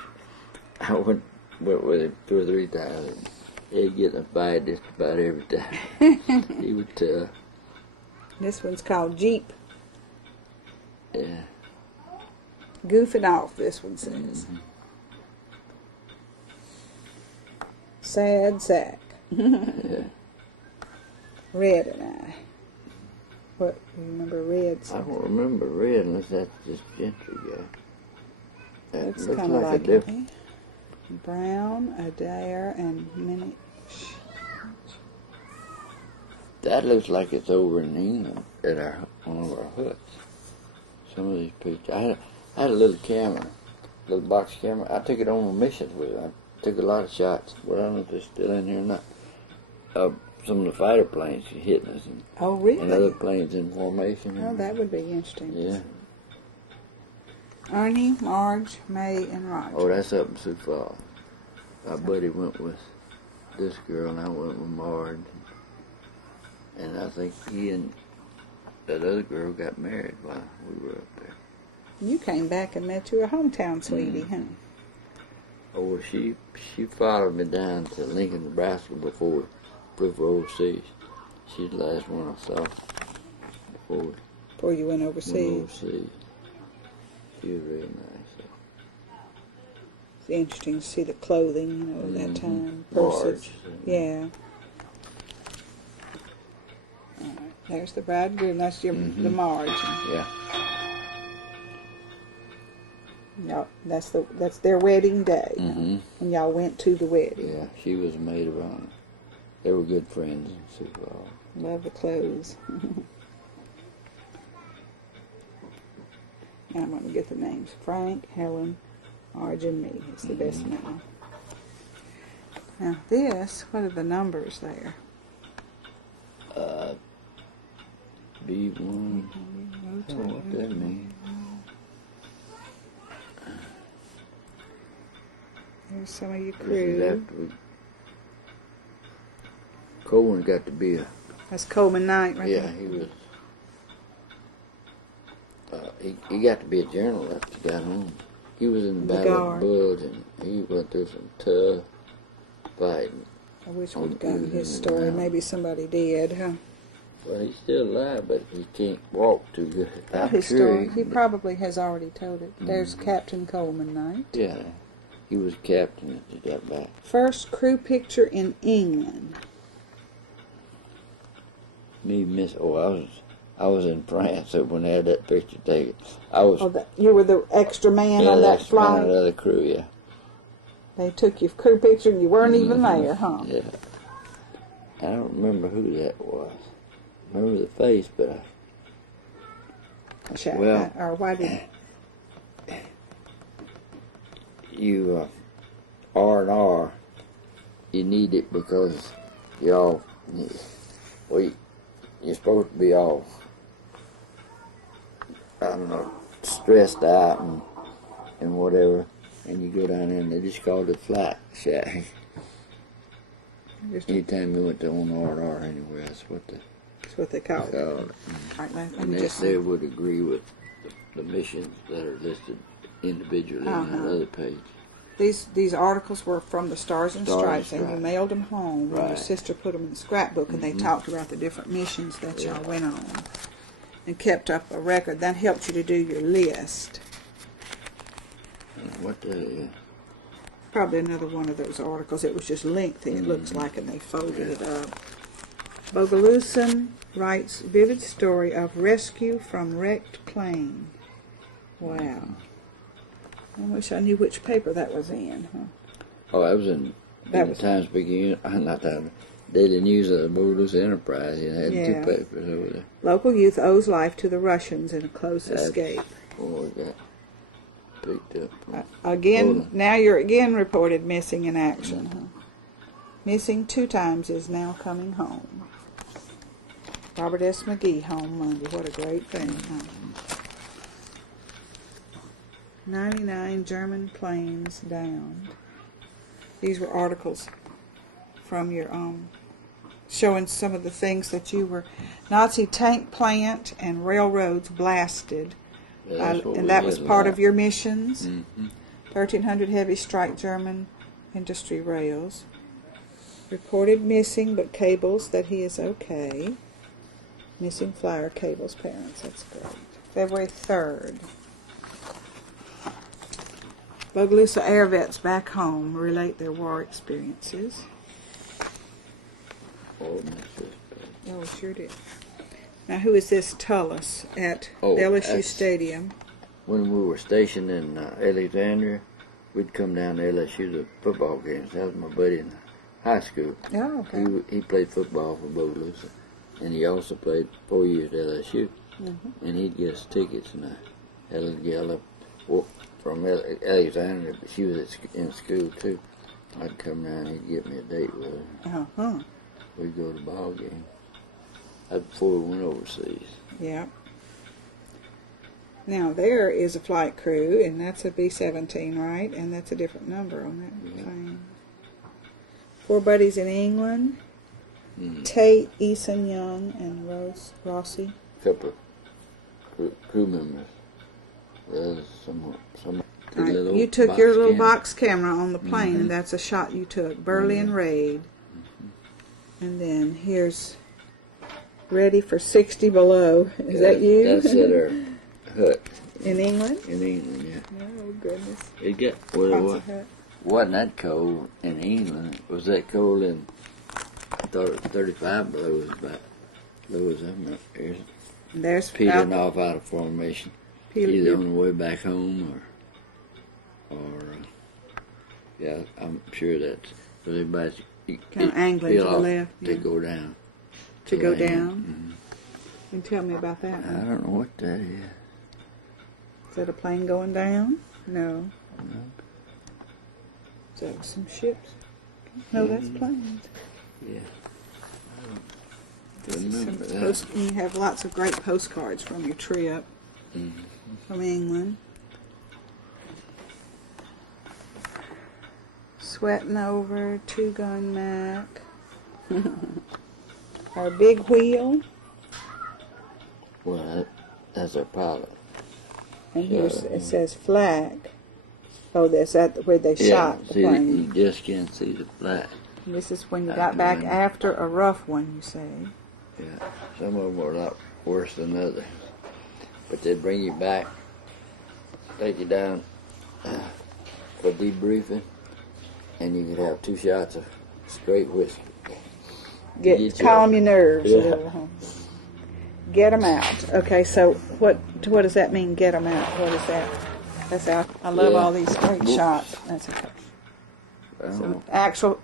I went with him 2 or 3 times. He'd get in a fight just about every time. He was tough. This one's called Jeep. Yeah. Goofing off, this one says. Mm-hmm. Sad sack. Yeah. Red and I. What, you remember Red? I don't remember Red unless that's just Gentry guy. That It's looks kind of like like a different. Brown, Adair, and Minnie. That looks like it's over in England at one of our huts. Some of these pictures. I had a little camera, little box camera. I took it on missions with it. I took a lot of shots. But I don't know if they're still in here or not. Some of the fighter planes hitting us, Oh, really? and other planes in formation. Oh, that would be interesting. Yeah. Ernie, Marge, May, and Roger. Oh, that's up in Sioux Falls. My buddy went with this girl, and I went with Marge. And I think he and that other girl got married while we were up there. You came back and met your hometown sweetie, huh? Oh, well, she followed me down to Lincoln, Nebraska before we flew for overseas. She's the last one I saw before Before you went we overseas. went overseas. She was really nice. It's interesting to see the clothing, you know, at that time. Marge. Purses. Yeah. All right. There's the bridegroom. That's your the Marge. Yeah. Y'all, that's their wedding day. Mm-hmm. And y'all went to the wedding. Yeah, she was a maid of honor. They were good friends in Sioux Falls. Love the clothes. Now I'm going to get the names. Frank, Helen, Marge, and me. It's the best name. Now this, what are the numbers there? B1. I don't know what that means. There's some of your This is crew. after we... Coleman got to be a... That's Coleman Knight right Yeah, there. he was... he got to be a general after he got home. He was in the The Battle Guard. of Bud, and he went through some tough fighting. I wish we'd gotten his story. Maybe somebody did, huh? Well, he's still alive, but he can't walk too good. Tell his story. He probably has already told it. There's Captain Coleman Knight. Yeah, he was captain as he got back. First crew picture in England. I was in France when they had that picture taken. You were the extra man on that flight? Yeah, the other crew, yeah. They took your crew picture and you weren't even there, huh? Yeah. I don't remember who that was. I remember the face, but why did you R&R, you need it because you're supposed to be all, I don't know, stressed out and whatever, and you go down there and they just called it flight shack. Anytime we went to on R&R anywhere, that's what they call it. And they would agree with the missions that are listed individually on that other page. These articles were from the Stars and Stripes, and you mailed them home. Right. And your sister put them in the scrapbook, and they talked about the different missions that y'all went on, and kept up a record. That helped you to do your list. What the? Probably another one of those articles. It was just lengthy, it looks like, and they folded it up. Bogalusan writes vivid story of rescue from wrecked plane. Wow. I wish I knew which paper that was in. Huh? Oh, that was in the Times-Picayune, not Times, Daily News of the Bogalusa Enterprise. It had two papers over there. Local youth owes life to the Russians in a close escape. Oh, that picked up. Now you're again reported missing in action. Huh? Missing 2 times is now coming home. Robert S. Magee, home Monday. What a great thing, huh? 99 German planes downed. These were articles from your showing some of the things that you were. Nazi tank plant and railroads blasted. And that was part of your missions. 1,300 heavy strike German industry rails. Reported missing, but cables that he is okay. Missing flyer cables parents. That's great. February 3rd. Bogalusa air vets back home relate their war experiences. Oh, sure did. Now, who is this Tullis at the LSU Stadium? When we were stationed in Alexandria, we'd come down to LSU to football games. That was my buddy in high school. Oh, okay. He played football for Bogalusa, and he also played 4 years at LSU. And he'd get us tickets, and I had a gal up from Alexandria, but she was in school too. I'd come down, he'd get me a date with her. We'd go to ball game. That's before we went overseas. Yeah. Now there is a flight crew, and that's a B-17, right? And that's a different number on that plane. 4 buddies in England. Tate, Eason Young, and Rossi. Couple of crew members. You took your little box camera on the plane, and that's a shot you took. Burley and Raid. And then here's Ready for 60 Below. Is that you? That's at our hut. In England? In England, yeah. Oh, goodness. It wasn't that cold in England. It was that cold in 35 below was about low as I'm here. There's peeling off out of formation. Either on the way back home or I'm sure that's because everybody's kind of angling to the left. To go down. To go down? And tell me about that one. I don't know what that is. Is that a plane going down? No. Is that some ships? No, that's planes. Yeah. I don't remember that. You have lots of great postcards from your trip from England. Sweating over, 2-gun Mac. Our big wheel. Well, that's our pilot. And here's it says flag. Oh, that's where they shot the plane. You just can't see the flag. And this is when you got back after a rough one, you say. Yeah, some of them are a lot worse than others. But they bring you back, take you down for debriefing, and you could have 2 shots of straight whiskey. Calm your nerves a Yeah. little. Huh? Get them out. Okay, so what does that mean? Get them out. What is that? That's out. I love all these great shots. That's okay. So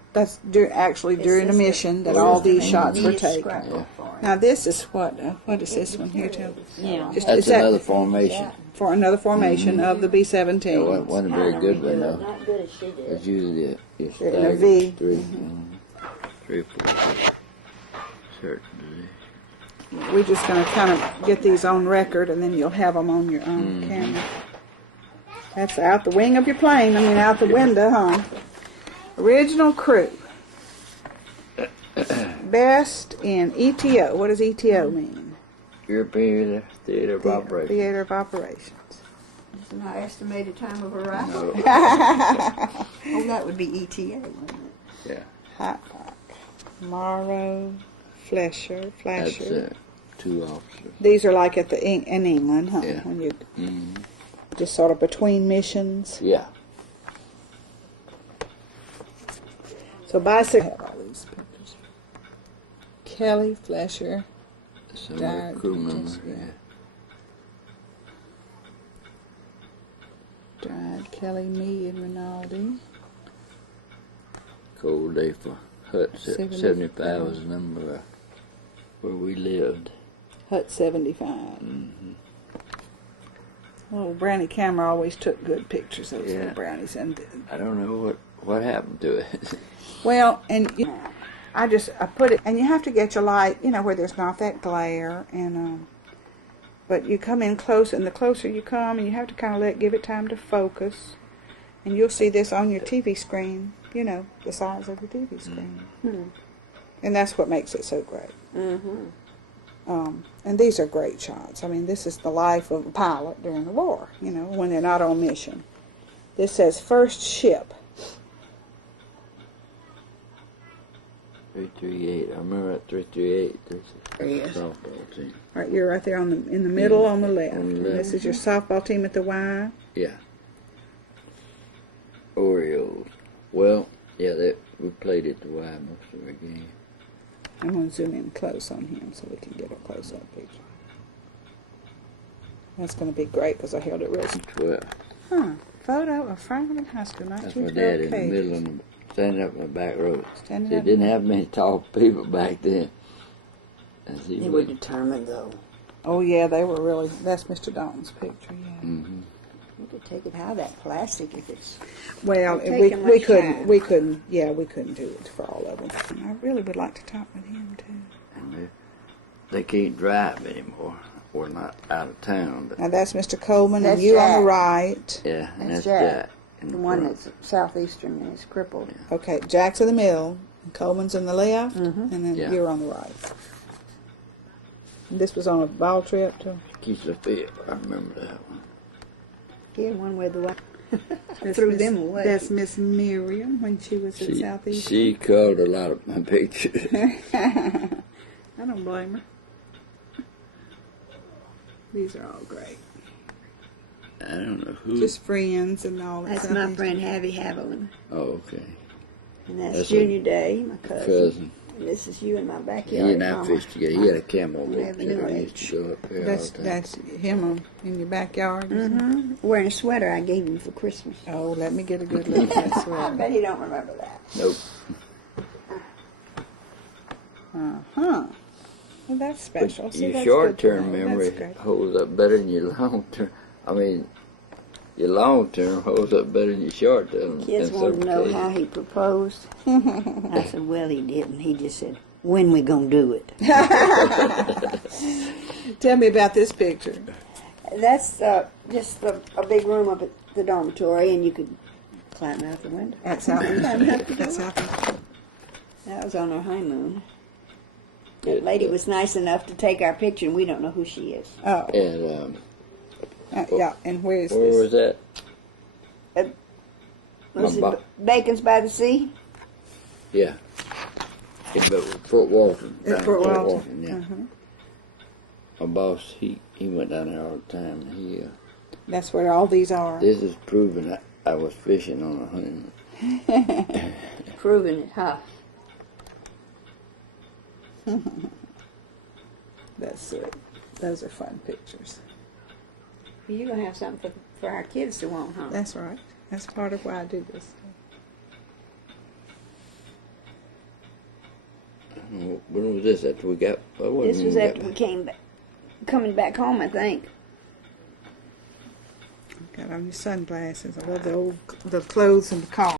actually during the mission that all these shots were taken. Yeah. Now this is what is this one here too? Yeah. That's another formation. For another formation of the B-17. It wasn't a very good one though. Not good as she did. It's usually a In a V. 3, 3 or 4. Certainly. We're just going to kind of get these on record, and then you'll have them on your own camera. That's out the wing of your plane. I mean, out the window, huh? Original crew. Best in ETO. What does ETO mean? European Theater of Operations. Theater of Operations. Isn't our estimated time of arrival? No. Oh, that would be ETA, wouldn't it? Yeah. Hot Rock. Morrow. Flasher. That's 2 officers. These are like at in England, huh? Yeah. When you just sort of between missions. Yeah. So bicycle. Have all these pictures. Kelly Flasher. Some Died. of the crew members. Yeah. Yeah. Died. Kelly, me, and Rinaldi. Cold day for Hut 75 was the number where we lived. Hut 75. Little Brownie camera always took good pictures of those little brownies. And I don't know what happened to it. well, and I put it, and you have to get your light, where there's not that glare, and but you come in close, and the closer you come, and you have to kind of give it time to focus, and you'll see this on your TV screen, the size of the TV screen, and that's what makes it so great. And these are great shots. I mean, this is the life of a pilot during the war, when they're not on mission. This says first ship. 338. I remember that 338. This is Yes. the softball team. Right, you're right there in the middle on the left. On the And left. this is your softball team at the Y. Yeah. Orioles. Well, yeah, we played at the Y most of our game. I'm going to zoom in close on him so we can get a close-up picture. That's going to be great because I held it real. 12. Huh. Photo of Franklin High School, That's my 1912 dad in the pages. middle of the, standing up in the back row. Standing They up didn't in the- have many tall people back then. And he They were determined, though. Oh, yeah, they were really... That's Mr. Dalton's picture, yeah. Mm-hmm. You could take it out of that plastic if it's... Well, It'd we take 'em much couldn't, time. we couldn't do it for all of them. And I really would like to talk with him, too. And they can't drive anymore. We're not out of town. But Now, that's Mr. Coleman, That's and you on Jack. the right. yeah, and That's that's Jack. Jack. in The one front. that's southeastern and is crippled. Okay, Jack's in the middle, and Coleman's in the left, Mhm. and then Yeah. you're on the right. And this was on a ball trip, too. Keeps the field. I remember that one. Here, one way the way. That's Threw Miss- them away. That's Miss Miriam when she was at Southeast. She colored a lot of my pictures. I don't blame her. These are all great. I don't know who. Just friends and all that. That's my friend Havy Haviland. Oh, okay. And that's That's Junior Day, my cousin. Cousin. And this is you in my He backyard. and I Mama. fished together. He had a camel We boat have a there. new He age. used to go up there That's all the time. that's him in your backyard. Mm-hmm. Wearing a sweater I gave him for Christmas. Oh, let me get a good look at that I sweater. bet he don't remember that. Nope. Well, that's special. But See, your that's short-term good to know. memory That's great. holds up better than your long-term. I mean, your long-term holds up better than your short-term. Kids in wanted some to know cases. how he proposed. I said, well, he didn't. He just said, when we gonna do it? Tell me about this picture. That's just a big room up at the dormitory, and you could climb out the window. At Southeast. At Southeast. That was on our honeymoon. That lady was nice enough to take our picture, and we don't know who she is. Oh, And yeah. And where is where this? was that? Was My it Bacon's by the Sea? Yeah. Fort Walton. At down Fort Walton. Yeah. Uh-huh. My boss, he went down there all the time. That's where all these are. This is proving I was fishing on a honeymoon. Proving it, huh? That's it. Those are fun pictures. You're going to have something for our kids to want, huh? That's right. That's part of why I do this. When was this? After we got? This was after we came back, coming back home, I think. Got on your sunglasses. I love the clothes in the car.